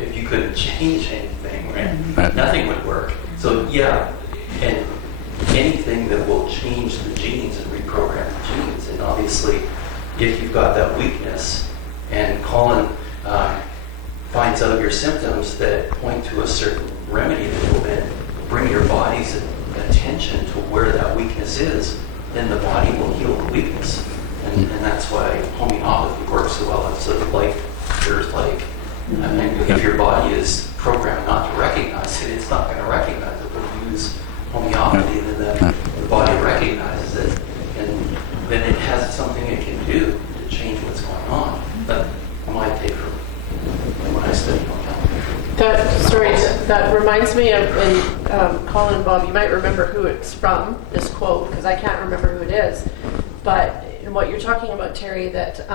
if you couldn't change anything, right? Nothing would work. So yeah, and anything that will change the genes and reprogram the genes, and obviously if you've got that weakness, and Colin finds out your symptoms that point to a certain remedy that will then bring your body's attention to where that weakness is, then the body will heal the weakness. And that's why homeopathy works so well. It's sort of like there's like, I mean, if your body is programmed not to recognize it, it's not going to recognize it. But if you use homeopathy, then the body recognizes it, and then it has something it can do to change what's going on. That's my take from when I study homeopathy. That reminds me of Colin, Bob, you might remember who it's from, this quote, because I can't remember who it is. But in what you're talking about, Terry, that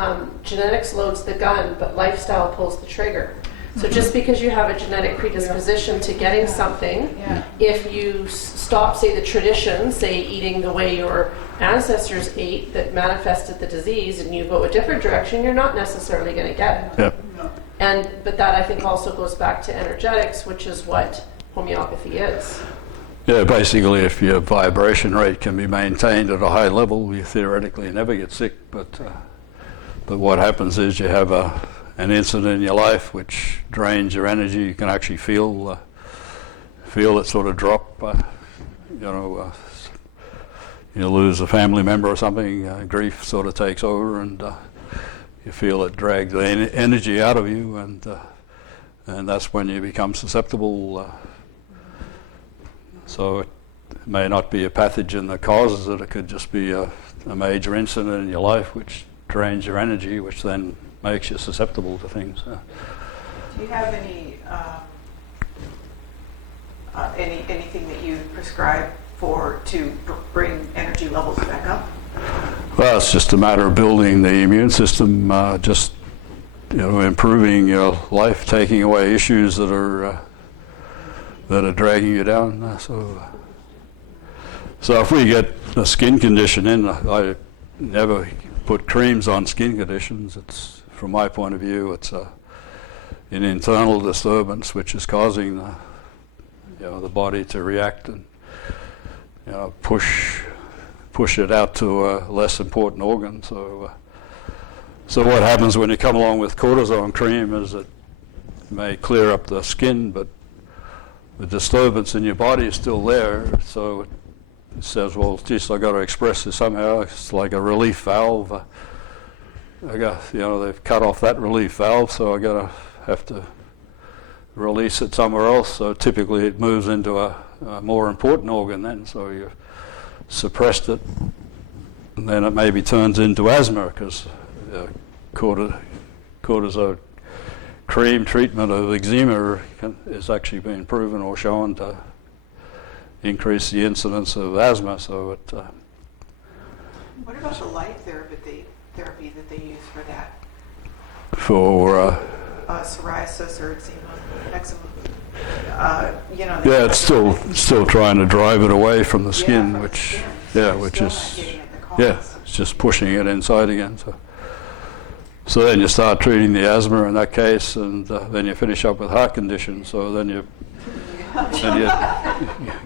genetics loads the gun, but lifestyle pulls the trigger. So just because you have a genetic predisposition to getting something, if you stop, say, the tradition, say eating the way your ancestors ate that manifested the disease, and you go a different direction, you're not necessarily going to get it. Yep. But that I think also goes back to energetics, which is what homeopathy is. Yeah, basically, if your vibration rate can be maintained at a high level, you theoretically never get sick. But what happens is you have an incident in your life which drains your energy. You can actually feel it sort of drop. You lose a family member or something, grief sort of takes over, and you feel it drag the energy out of you, and that's when you become susceptible. So it may not be a pathogen that causes it. It could just be a major incident in your life which drains your energy, which then makes you susceptible to things. Do you have anything that you prescribe to bring energy levels back up? Well, it's just a matter of building the immune system, improving your life, taking away issues that are dragging you down. So if we get a skin condition in, I never put creams on skin conditions. It's, from my point of view, it's an internal disturbance which is causing the body to react and push it out to a less important organ. So what happens when you come along with cortisone cream is it may clear up the skin, but the disturbance in your body is still there. So it says, well, geez, I got to express this somehow. It's like a relief valve. They've cut off that relief valve, so I have to release it somewhere else. So typically it moves into a more important organ then. So you suppressed it, and then it maybe turns into asthma because cortisone cream treatment of eczema is actually being proven or shown to increase the incidence of asthma. So What about the light therapy that they use for that? For psoriasis or eczema? Yeah, it's still trying to drive it away from the skin, which is it's just pushing it inside again. So then you start treating the asthma in that case, and then you finish up with heart conditions. So then you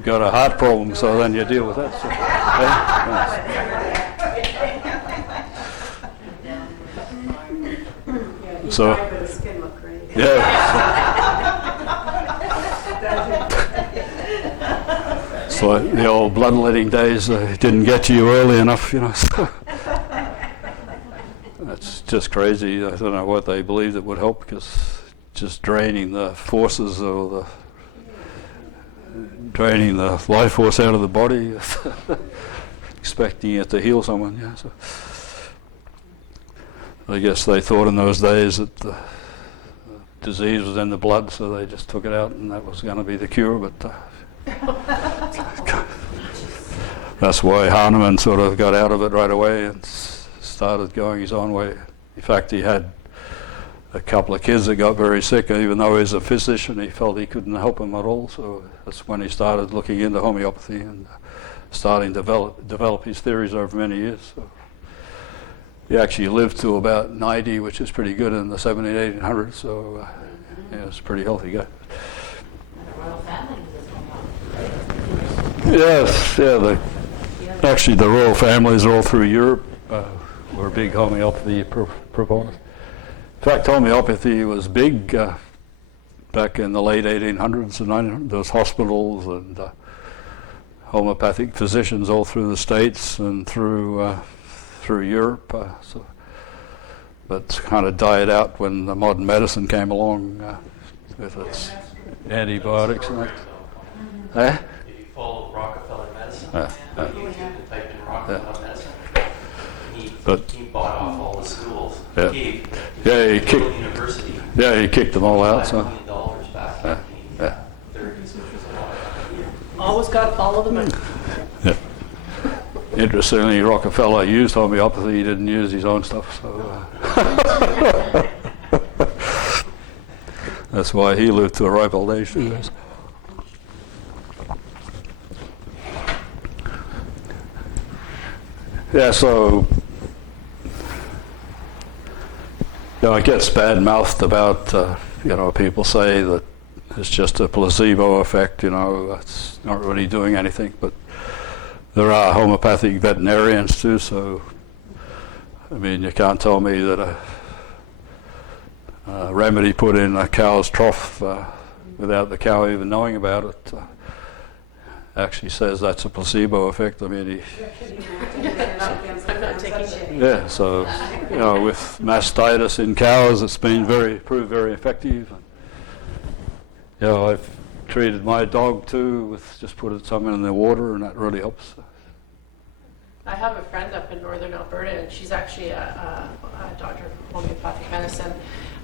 got a heart problem. So then you deal with that. So it's like the old bloodletting days. Didn't get to you early enough, So. That's just crazy. I don't know what they believed it would help, because just draining the forces or draining the life force out of the body, expecting it to heal someone. Yeah. So I guess they thought in those days that the disease was in the blood, so they just took it out, and that was going to be the cure. But that's why Hahnemann sort of got out of it right away and started going his own way. In fact, he had a couple of kids that got very sick, and even though he was a physician, he felt he couldn't help them at all. So that's when he started looking into homeopathy and starting to develop his theories over many years. So he actually lived to about 90, which is pretty good in the 1700s, 1800s. So it's a pretty healthy guy. And the royal family was homeopathy. Yes, actually the royal families all through Europe were big homeopathy proponents. In fact, homeopathy was big back in the late 1800s and 1900s. There was hospitals and homeopathic physicians all through the States and through Europe. But it's kind of died out when the modern medicine came along with its antibiotics and that. If you follow Rockefeller medicine, you type in Rockefeller medicine. He bought off all the schools. He kicked university. Yeah, he kicked them all out. $5 million back in the 30s, which was a lot. Follow the money. Yeah. Interestingly, Rockefeller used homeopathy, he didn't use his own stuff, so that's why he lived to a ripe old age too. Yeah, so it gets bad-mouthed about, people say that it's just a placebo effect, it's not really doing anything, but there are homeopathic veterinarians too, so, you can't tell me that a remedy put in a cow's trough without the cow even knowing about it actually says that's a placebo effect. I'm not taking Yeah, so, with mastitis in cows, it's been proved very effective. I've treated my dog too with just putting something in the water, and that really helps. I have a friend up in northern Alberta, and she's actually a doctor of homeopathic medicine,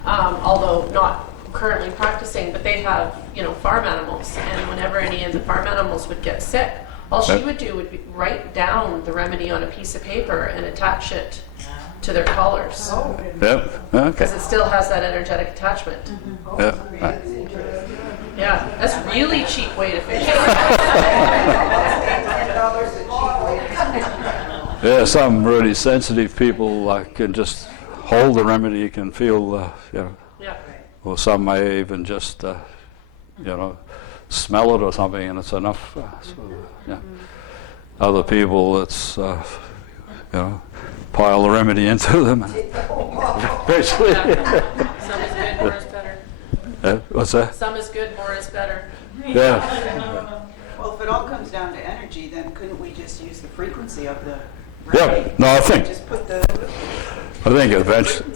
although not currently practicing, but they have, farm animals, and whenever any of the farm animals would get sick, all she would do would be write down the remedy on a piece of paper and attach it to their collars. Yeah, okay. Because it still has that energetic attachment. Yeah. Yeah, that's a really cheap way to fix it. Yeah, some really sensitive people can just hold the remedy, can feel, Yeah. or some may even just, smell it or something, and it's enough. Other people, it's, pile the remedy into them. Basically. Some is good, more is better. What's that? Some is good, more is better. Yeah. Well, if it all comes down to energy, then couldn't we just use the frequency of the Yeah. remedy? No, I think Just put the eventually.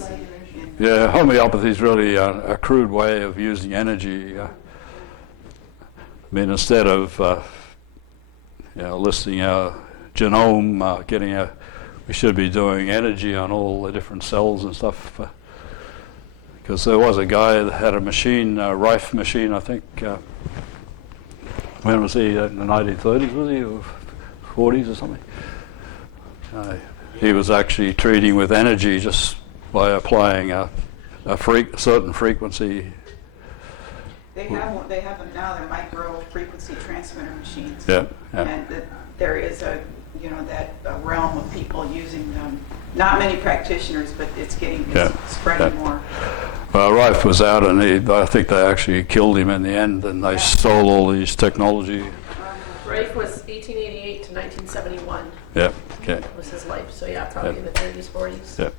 Yeah, homeopathy is really a crude way of using energy. Instead of listing our genome, we should be doing energy on all the different cells and stuff. Because there was a guy that had a machine, a Rife machine, I think. When was he? In the 1930s, was he, or 40s or something? He was actually treating with energy just by applying a certain frequency. They have them now. They're micro frequency transmitter machines. Yeah. And there is a realm of people using them. Not many practitioners, but it's spreading more. Well, Rife was out, and I think they actually killed him in the end, and they stole all these technology. Rife was 1888 to 1971. Yeah. Okay. Was his life. So probably in the 30s, 40s. Yeah.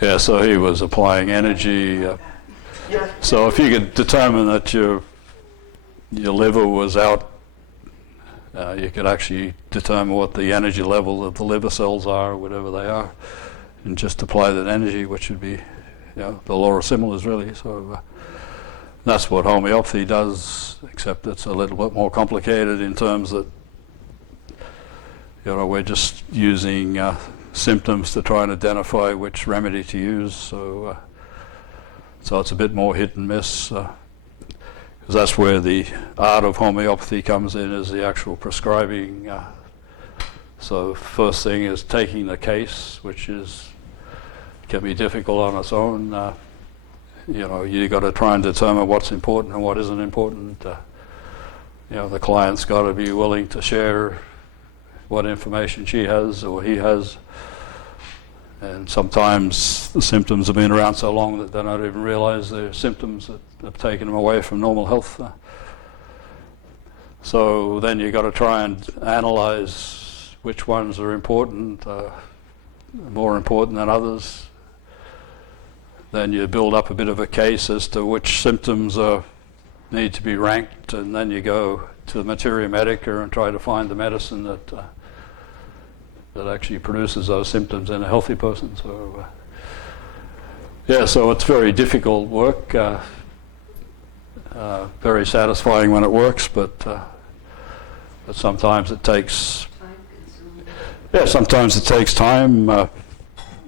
Yeah. So he was applying energy. So if you could determine that your liver was out, you could actually determine what the energy level of the liver cells are, whatever they are, and just apply that energy, which would be, the law of similars, really. So that's what homeopathy does, except it's a little bit more complicated in terms that, we're just using symptoms to try and identify which remedy to use. So it's a bit more hit and miss. Because that's where the art of homeopathy comes in, is the actual prescribing. So first thing is taking the case, which can be difficult on its own. You got to try and determine what's important and what isn't important. The client's got to be willing to share what information she has or he has. And sometimes the symptoms have been around so long that they don't even realize they're symptoms that have taken them away from normal health. So then you've got to try and analyze which ones are important, more important than others. Then you build up a bit of a case as to which symptoms need to be ranked, and then you go to the materia medica and try to find the medicine that actually produces those symptoms in a healthy person. So, so it's very difficult work, very satisfying when it works, but sometimes it takes. Yeah, sometimes it takes time.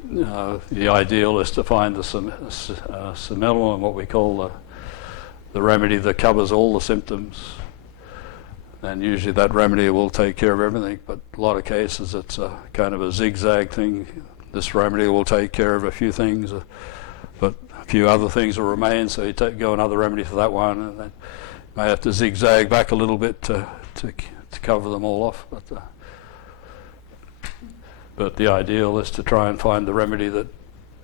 The ideal is to find the similum, what we call the remedy that covers all the symptoms. and usually that remedy will take care of everything, but a lot of cases it's a kind of a zigzag thing. This remedy will take care of a few things, but a few other things will remain, so you go another remedy for that one, and then you may have to zigzag back a little bit to cover them all off. But the ideal is to try and find the remedy that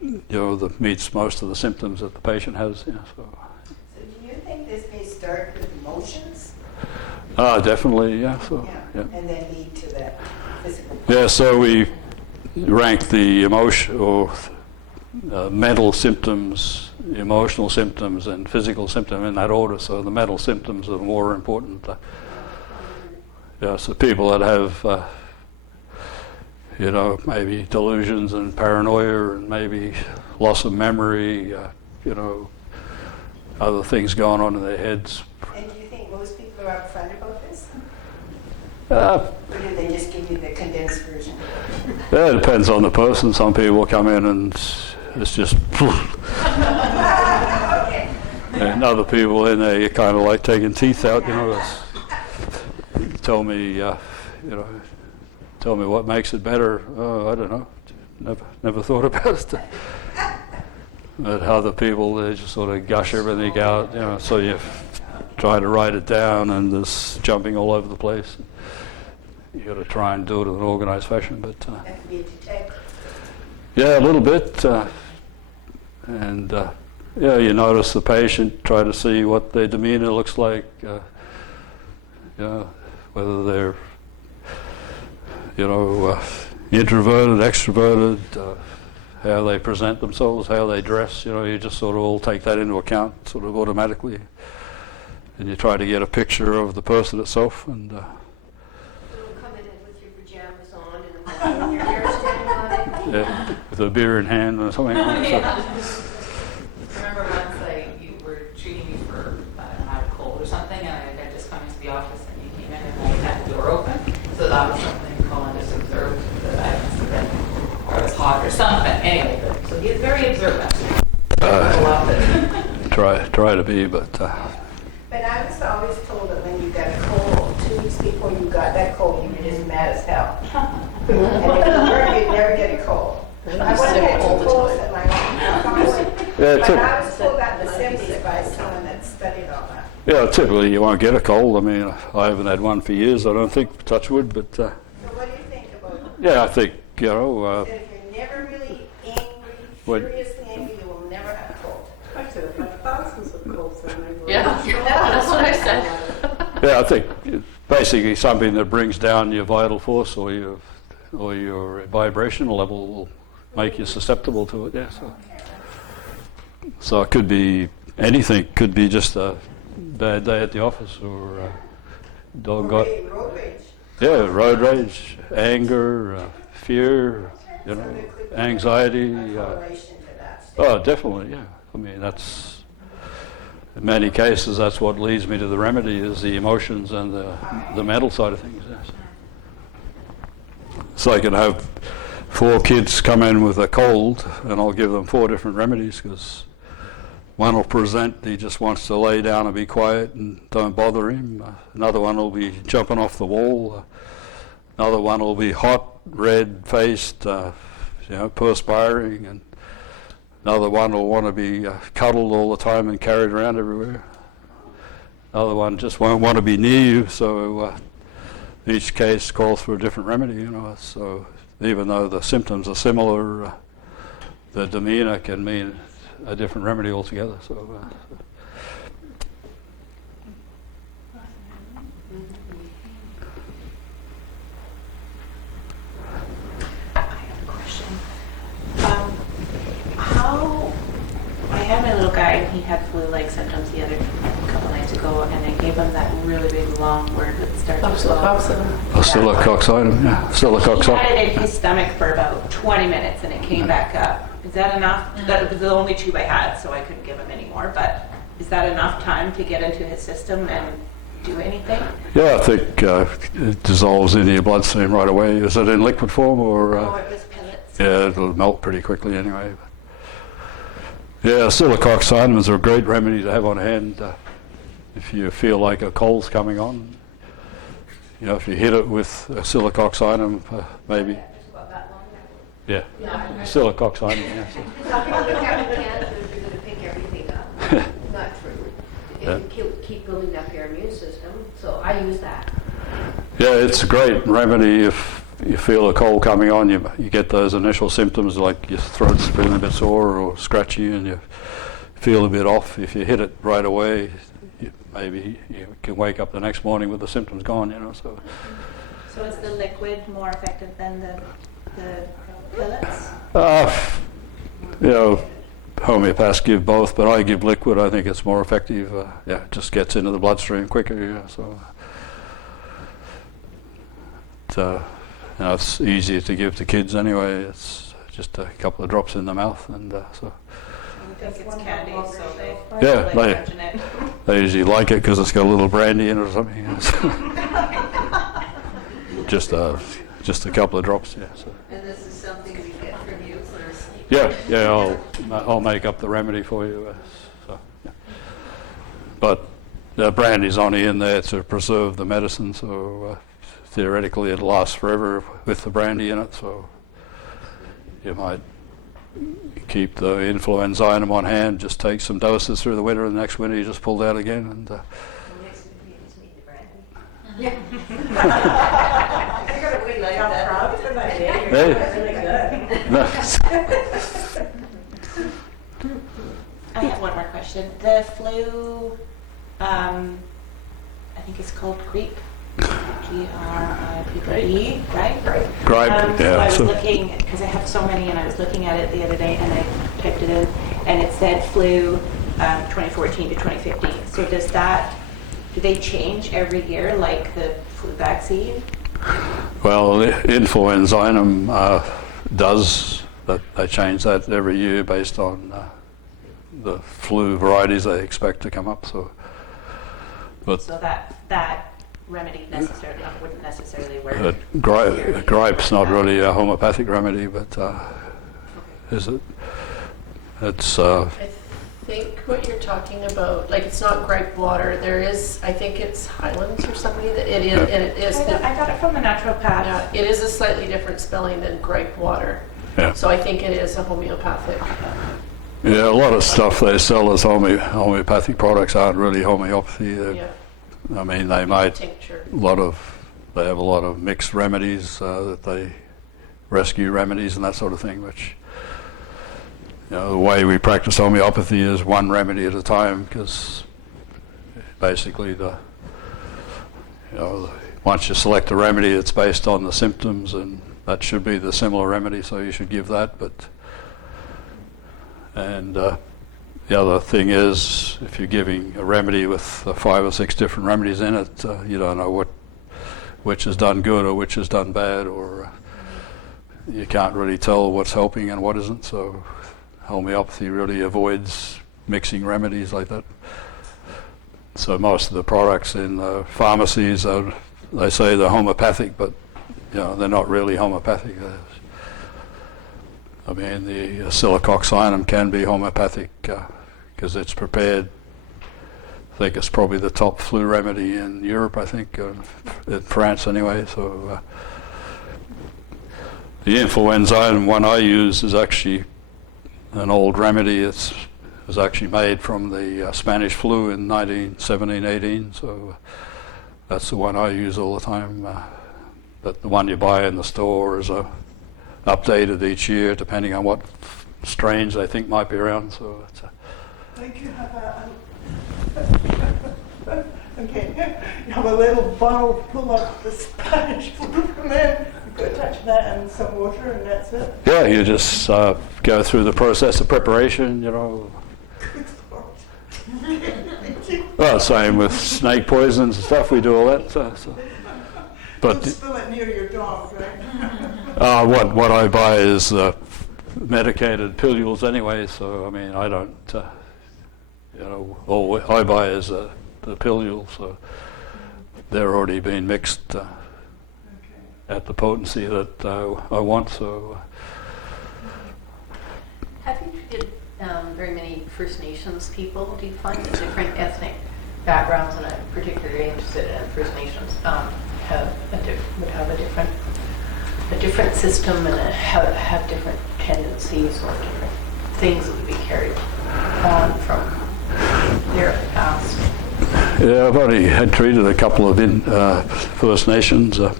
that meets most of the symptoms that the patient has. So do you think this may start with emotions? Definitely, yeah. So, yeah. And then lead to that physical? Yeah, so we rank the emotion or mental symptoms, emotional symptoms, and physical symptoms in that order. So the mental symptoms are more important. So people that have maybe delusions and paranoia and maybe loss of memory, other things going on in their heads. And do you think most people are upfront about this? Or do they just give you the condensed version? Yeah, it depends on the person. Some people come in and it's just... Okay. And other people in there, you're kind of like taking teeth out, tell me what makes it better. Oh, I don't know. Never thought about it. But other people, they just sort of gush everything out, so you try to write it down and there's jumping all over the place. You got to try and do it in an organized fashion, but yeah, a little bit. And you notice the patient, try to see what their demeanor looks like, whether they're introverted, extroverted, how they present themselves, how they dress. You just sort of all take that into account sort of automatically, and you try to get a picture of the person itself. And You'll come in with your pajamas on and your hair standing on it. yeah, with a beer in hand or something. Yeah. I remember once you were treating me for I had a cold or something, and I had just come into the office and you came in and I had the door open. So that was something Colin just observed, that I must have been, or it was hot or something. Anyway, so he's very observant. Try to be, but. But I was always told that when you got a cold, 2 weeks before you got that cold, you were just mad as hell. And if you weren't, you'd never get a cold. I wasn't had two colds in my life. But I was told that in the 70s by someone that studied all that. Yeah, typically you won't get a cold. I mean, I haven't had one for years, I don't think, touch wood, but... So what do you think about it? Yeah, I think, If you're never really angry, furiously angry, you will never have a cold. Actually, I've had thousands of colds in my life. Yeah, that's what I said. yeah, I think basically something that brings down your vital force or your vibrational level will make you susceptible to it, yeah. So it could be anything, could be just a bad day at the office or dog got... Road rage. Yeah, road rage, anger, fear, anxiety. Oh, definitely, yeah. I mean, that's, in many cases, that's what leads me to the remedy is the emotions and the mental side of things, yes. So I can have 4 kids come in with a cold and I'll give them 4 different remedies because one will present, he just wants to lay down and be quiet and don't bother him. Another one will be jumping off the wall. Another one will be hot, red-faced, perspiring. And another one will want to be cuddled all the time and carried around everywhere. Another one just won't want to be near you, so each case calls for a different remedy, So even though the symptoms are similar, the demeanor can mean a different remedy altogether. So, I have a question. I have my little guy, and he had flu-like symptoms the other couple nights ago, and I gave him that really big long word that starts with Oscillococcinum, yeah. He had it in his stomach for about 20 minutes, and it came back up. Is that enough? That was the only tube I had, so I couldn't give him any more. But is that enough time to get into his system and do anything? Yeah, I think it dissolves into your bloodstream right away. Is it in liquid form or? It was pellets. Yeah, it'll melt pretty quickly anyway. Yeah, Oscillococcinums are a great remedy to have on hand if you feel like a cold's coming on. if you hit it with a silicoccinum, maybe. Just about that long Yeah, now. silicoccinum. Yeah. So. Some people look at the can if you're gonna pick everything up. Not true. If you keep building up your immune system, so I use that. Yeah, it's a great remedy if you feel a cold coming on. You get those initial symptoms like your throat's feeling a bit sore or scratchy, and you feel a bit off. If you hit it right away, maybe you can wake up the next morning with the symptoms gone. So is the liquid more effective than the pellets? Homeopaths give both, but I give liquid. I think it's more effective. It just gets into the bloodstream quicker. It's easier to give to kids anyway. It's just a couple of drops in the mouth, and so. I think it's candy, so Yeah, imagine it. they usually like it because it's got a little brandy in it or something. just a couple of drops. Yeah. So. And this is something we get from you first. Yeah. I'll make up the remedy for you. But the brandy's only in there to preserve the medicine, so theoretically it lasts forever with the brandy in it. So you might keep the influenzainum on hand. Just take some doses through the winter, and the next winter you just pull that again. And Next week you just need the brandy. Yeah. You're gonna be like that. I have one more question. The flu, I think it's called grippe. Grippe, right? gripe, So I was looking, because I have so many, and I was looking at it the other day, and I typed it in, and it said flu 2014 to 2015. So do they change every year, like the flu vaccine? Well, influenzainum does, but they change that every year based on the flu varieties they expect to come up. So that remedy wouldn't necessarily work. Gripe's not really a homeopathic remedy, but is it? It's. I think what you're talking about, like it's not gripe water. There is, I think it's Highlands or somebody that it is, and it is. I got it from the naturopath. Yeah, it is a slightly different spelling than gripe water. Yeah. So I think it is a homeopathic. Yeah, a lot of stuff they sell as homeopathic products aren't really homeopathy. Yeah. I mean, they might Tincture. they have a lot of mixed remedies that they rescue remedies and that sort of thing, which the way we practice homeopathy is one remedy at a time, because basically once you select a remedy, it's based on the symptoms, and that should be the similar remedy, so you should give that. The other thing is, if you're giving a remedy with 5 or 6 different remedies in it, you don't know which has done good or which has done bad, or you can't really tell what's helping and what isn't. So homeopathy really avoids mixing remedies like that. So most of the products in the pharmacies, they say they're homeopathic, but they're not really homeopathic. I mean, the silicoccinum can be homeopathic because it's prepared. I think it's probably the top flu remedy in Europe, I think, in France anyway. So the influenzainum one I use is actually an old remedy. It was actually made from the Spanish flu in 1917-18. So that's the one I use all the time. But the one you buy in the store is updated each year depending on what strains they think might be around. So it's Like you have you have a little bottle full of the Spanish flu, and then you put a touch of that and some water, and that's it. Yeah, you just go through the process of preparation, Well, same with snake poisons and stuff. We do all that. But don't spill it near your dog, right? what I buy is medicated pilules anyway. So I mean, I don't. All I buy is the pilule. So they're already been mixed at the potency that I want. So. Have you treated very many First Nations people? Do you find that different ethnic backgrounds, and I'm particularly interested in First Nations, would have a different system and have different tendencies or different things that would be carried on from their past. Yeah, I've only had treated a couple of First Nations. Yeah,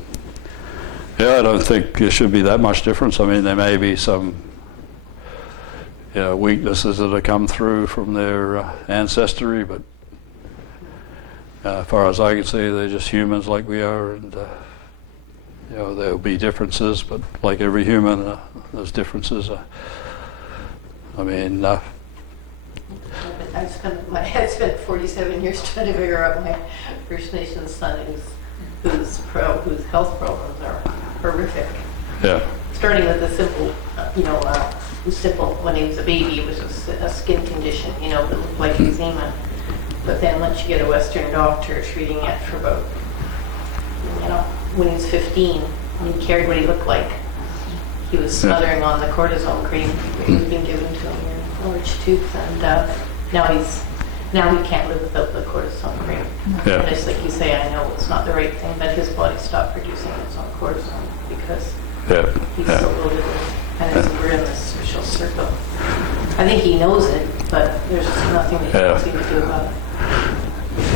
I don't think there should be that much difference. I mean, there may be some weaknesses that have come through from their ancestry, but as far as I can see, they're just humans like we are, and there'll be differences, but like every human, there's differences. I mean, I spent 47 years trying to figure out my First Nations son whose health problems are horrific. yeah, Starting with the simple, when he was a baby, it was a skin condition, that looked like eczema. But then once you get a Western doctor treating it for about, when he was 15, and he cared what he looked like. He was smothering on the cortisone cream that was being given to him in orange tooth, and now he can't live without the cortisone cream. Yeah. And it's like you say, I know it's not the right thing, but his body stopped producing its own cortisone because he's so loaded with, and we're in this vicious circle. I think he knows it, but there's just nothing that he can seem to do about it.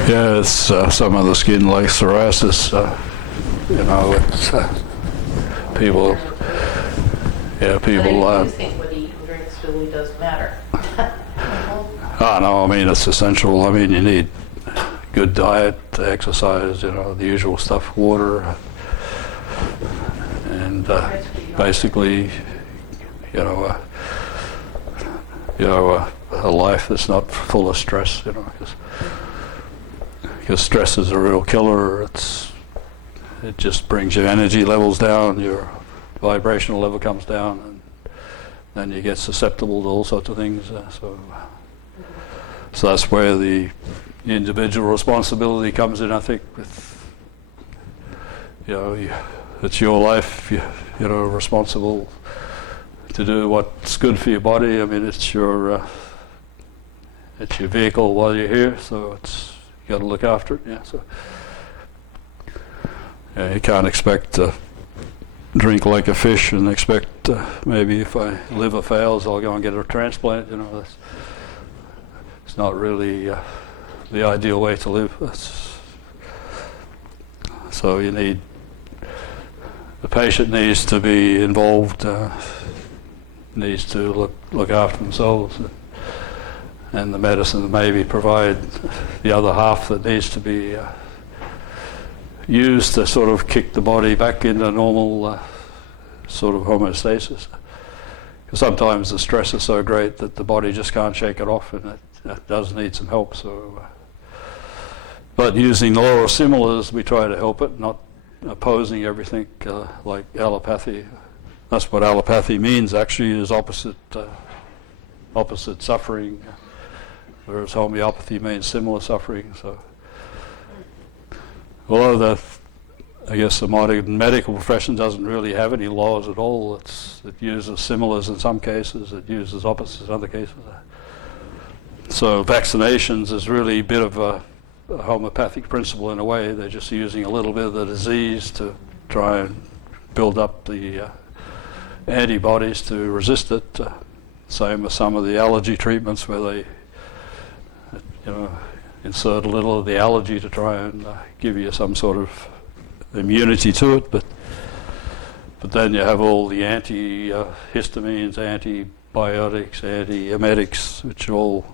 Yeah, it's some of the skin like psoriasis. It's people. Yeah, people. I do think what he drinks really does matter. No, I mean it's essential. I mean you need good diet, exercise, the usual stuff, water, and basically, a life that's not full of stress, because stress is a real killer. It just brings your energy levels down, your vibrational level comes down, and then you get susceptible to all sorts of things. So that's where the individual responsibility comes in, I think. With it's your life. You're responsible to do what's good for your body. I mean, it's your vehicle while you're here, so you got to look after it. Yeah. So you can't expect to drink like a fish and expect maybe if my liver fails, I'll go and get a transplant. It's not really the ideal way to live. So the patient needs to be involved, needs to look after themselves, and the medicine maybe provide the other half that needs to be used to sort of kick the body back into normal sort of homeostasis. Because sometimes the stress is so great that the body just can't shake it off, and it does need some help. So, but using the law of similars, we try to help it, not opposing everything like allopathy. That's what allopathy means, actually, is opposite suffering, whereas homeopathy means similar suffering. So, although I guess the modern medical profession doesn't really have any laws at all. It uses similars in some cases, it uses opposites in other cases. So vaccinations is really a bit of a homeopathic principle in a way. They're just using a little bit of the disease to try and build up the antibodies to resist it. Same with some of the allergy treatments where they insert a little of the allergy to try and give you some sort of immunity to it, but then you have all the antihistamines, antibiotics, antiemetics, which are all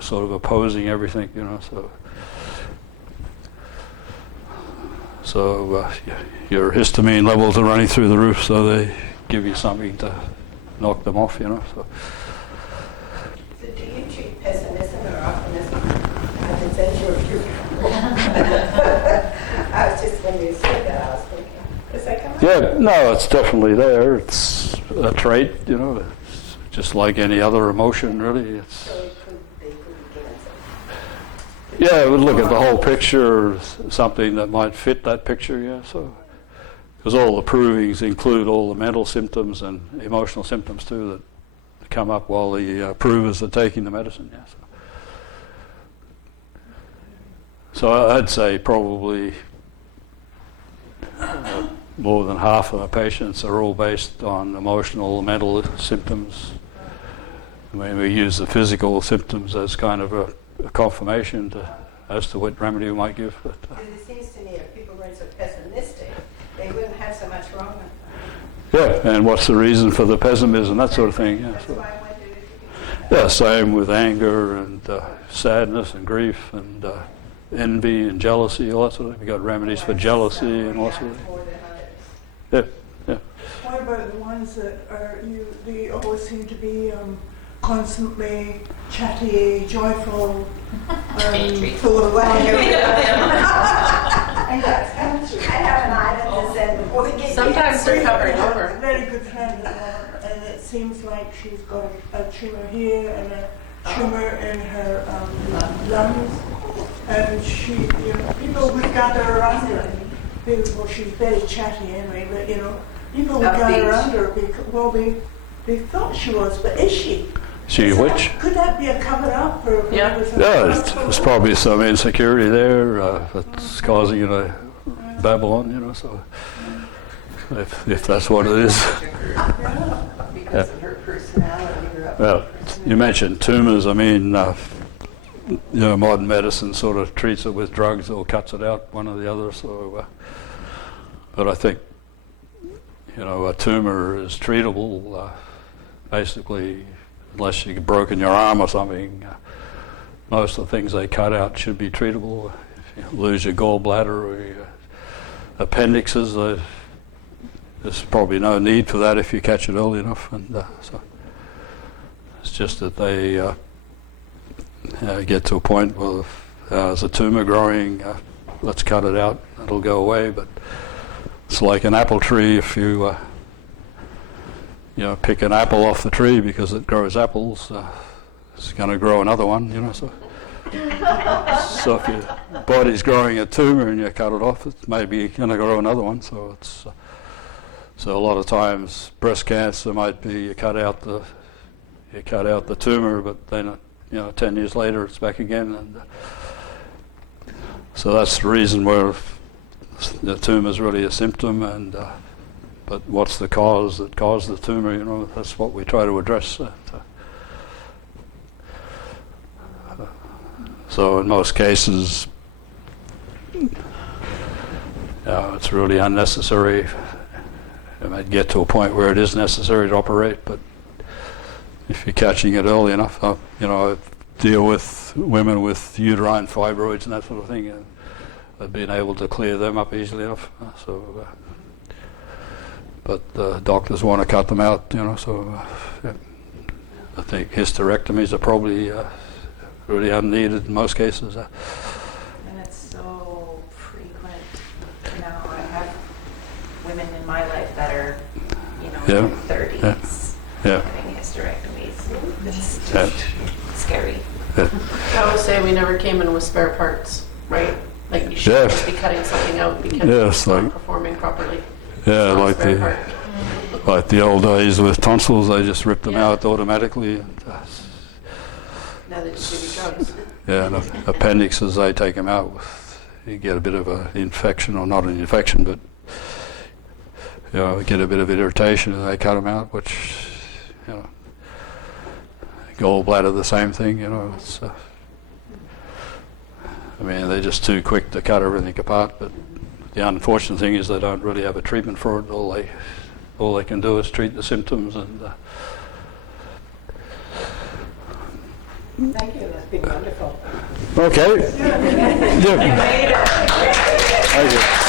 sort of opposing everything, so your histamine levels are running through the roof, so they give you something to knock them off, So So do you treat pessimism or optimism? I can send you a few. I was just, when you said that, I was thinking, does that come up? yeah, no, it's definitely there. It's a trait, It's just like any other emotion, really. So they could be given some. Yeah, we look at the whole picture, something that might fit that picture, yeah. So, because all the provings include all the mental symptoms and emotional symptoms too that come up while the provers are taking the medicine, yeah. So I'd say probably more than half of our patients are all based on emotional or mental symptoms. I mean, we use the physical symptoms as kind of a confirmation as to what remedy we might give. But, It seems to me if people weren't so pessimistic, they wouldn't have so much wrong with them. yeah, and what's the reason for the pessimism, that sort of thing. Yeah, That's so, why I wondered if you could do that. yeah, same with anger and sadness and grief and envy and jealousy, all that sort of thing. We've got remedies for jealousy and all sorts of things. More than others. Yeah, yeah. What about the ones that they always seem to be constantly chatty, joyful, full of life? I have an item to send before they get Sometimes they're covered A over. very good friend of mine, and it seems like she's got a tumour here and a tumour in her lungs, and she, people would gather around her. Well, she's very chatty anyway, but people would gather around her because, they thought she was, but is she? She which? Could that be a cover up? Or Yeah. Yeah, there's probably some insecurity there that's causing you to babble on, so if that's what it is. Because of her personality. Well, you mentioned tumors. I mean, modern medicine sort of treats it with drugs or cuts it out, one or the other. So, but I think, a tumor is treatable. Basically, unless you've broken your arm or something, most of the things they cut out should be treatable. If you lose your gallbladder or your appendixes, there's probably no need for that if you catch it early enough. And so it's just that they get to a point where if there's a tumor growing, let's cut it out, it'll go away. But it's like an apple tree. If you pick an apple off the tree because it grows apples, it's going to grow another one, so if your body's growing a tumor and you cut it off, it's maybe going to grow another one. So it's so a lot of times breast cancer might be you cut out the tumor, but then 10 years later it's back again, and so that's the reason where the tumor is really a symptom, and but what's the cause that caused the tumor? That's what we try to address. So in most cases, it's really unnecessary. It might get to a point where it is necessary to operate, but if you're catching it early enough, I deal with women with uterine fibroids and that sort of thing, and I've been able to clear them up easily enough. But doctors want to cut them out, so I think hysterectomies are probably really unneeded in most cases. And it's so frequent now. I have women in my life that are, in their 30s having hysterectomies. It's just scary. I always say we never came in with spare parts, right? Like you should just be cutting something out because it's not performing properly. Yeah, like the old days with tonsils, they just ripped them out automatically. And, Now they just give you drugs. yeah, and appendixes, they take them out. You get a bit of an infection, or not an infection, but get a bit of irritation, and they cut them out. Which, gallbladder, the same thing. It's. They're just too quick to cut everything apart. But the unfortunate thing is they don't really have a treatment for it. All they can do is treat the symptoms. And Thank you, that's been wonderful. okay. Yeah. Thank you.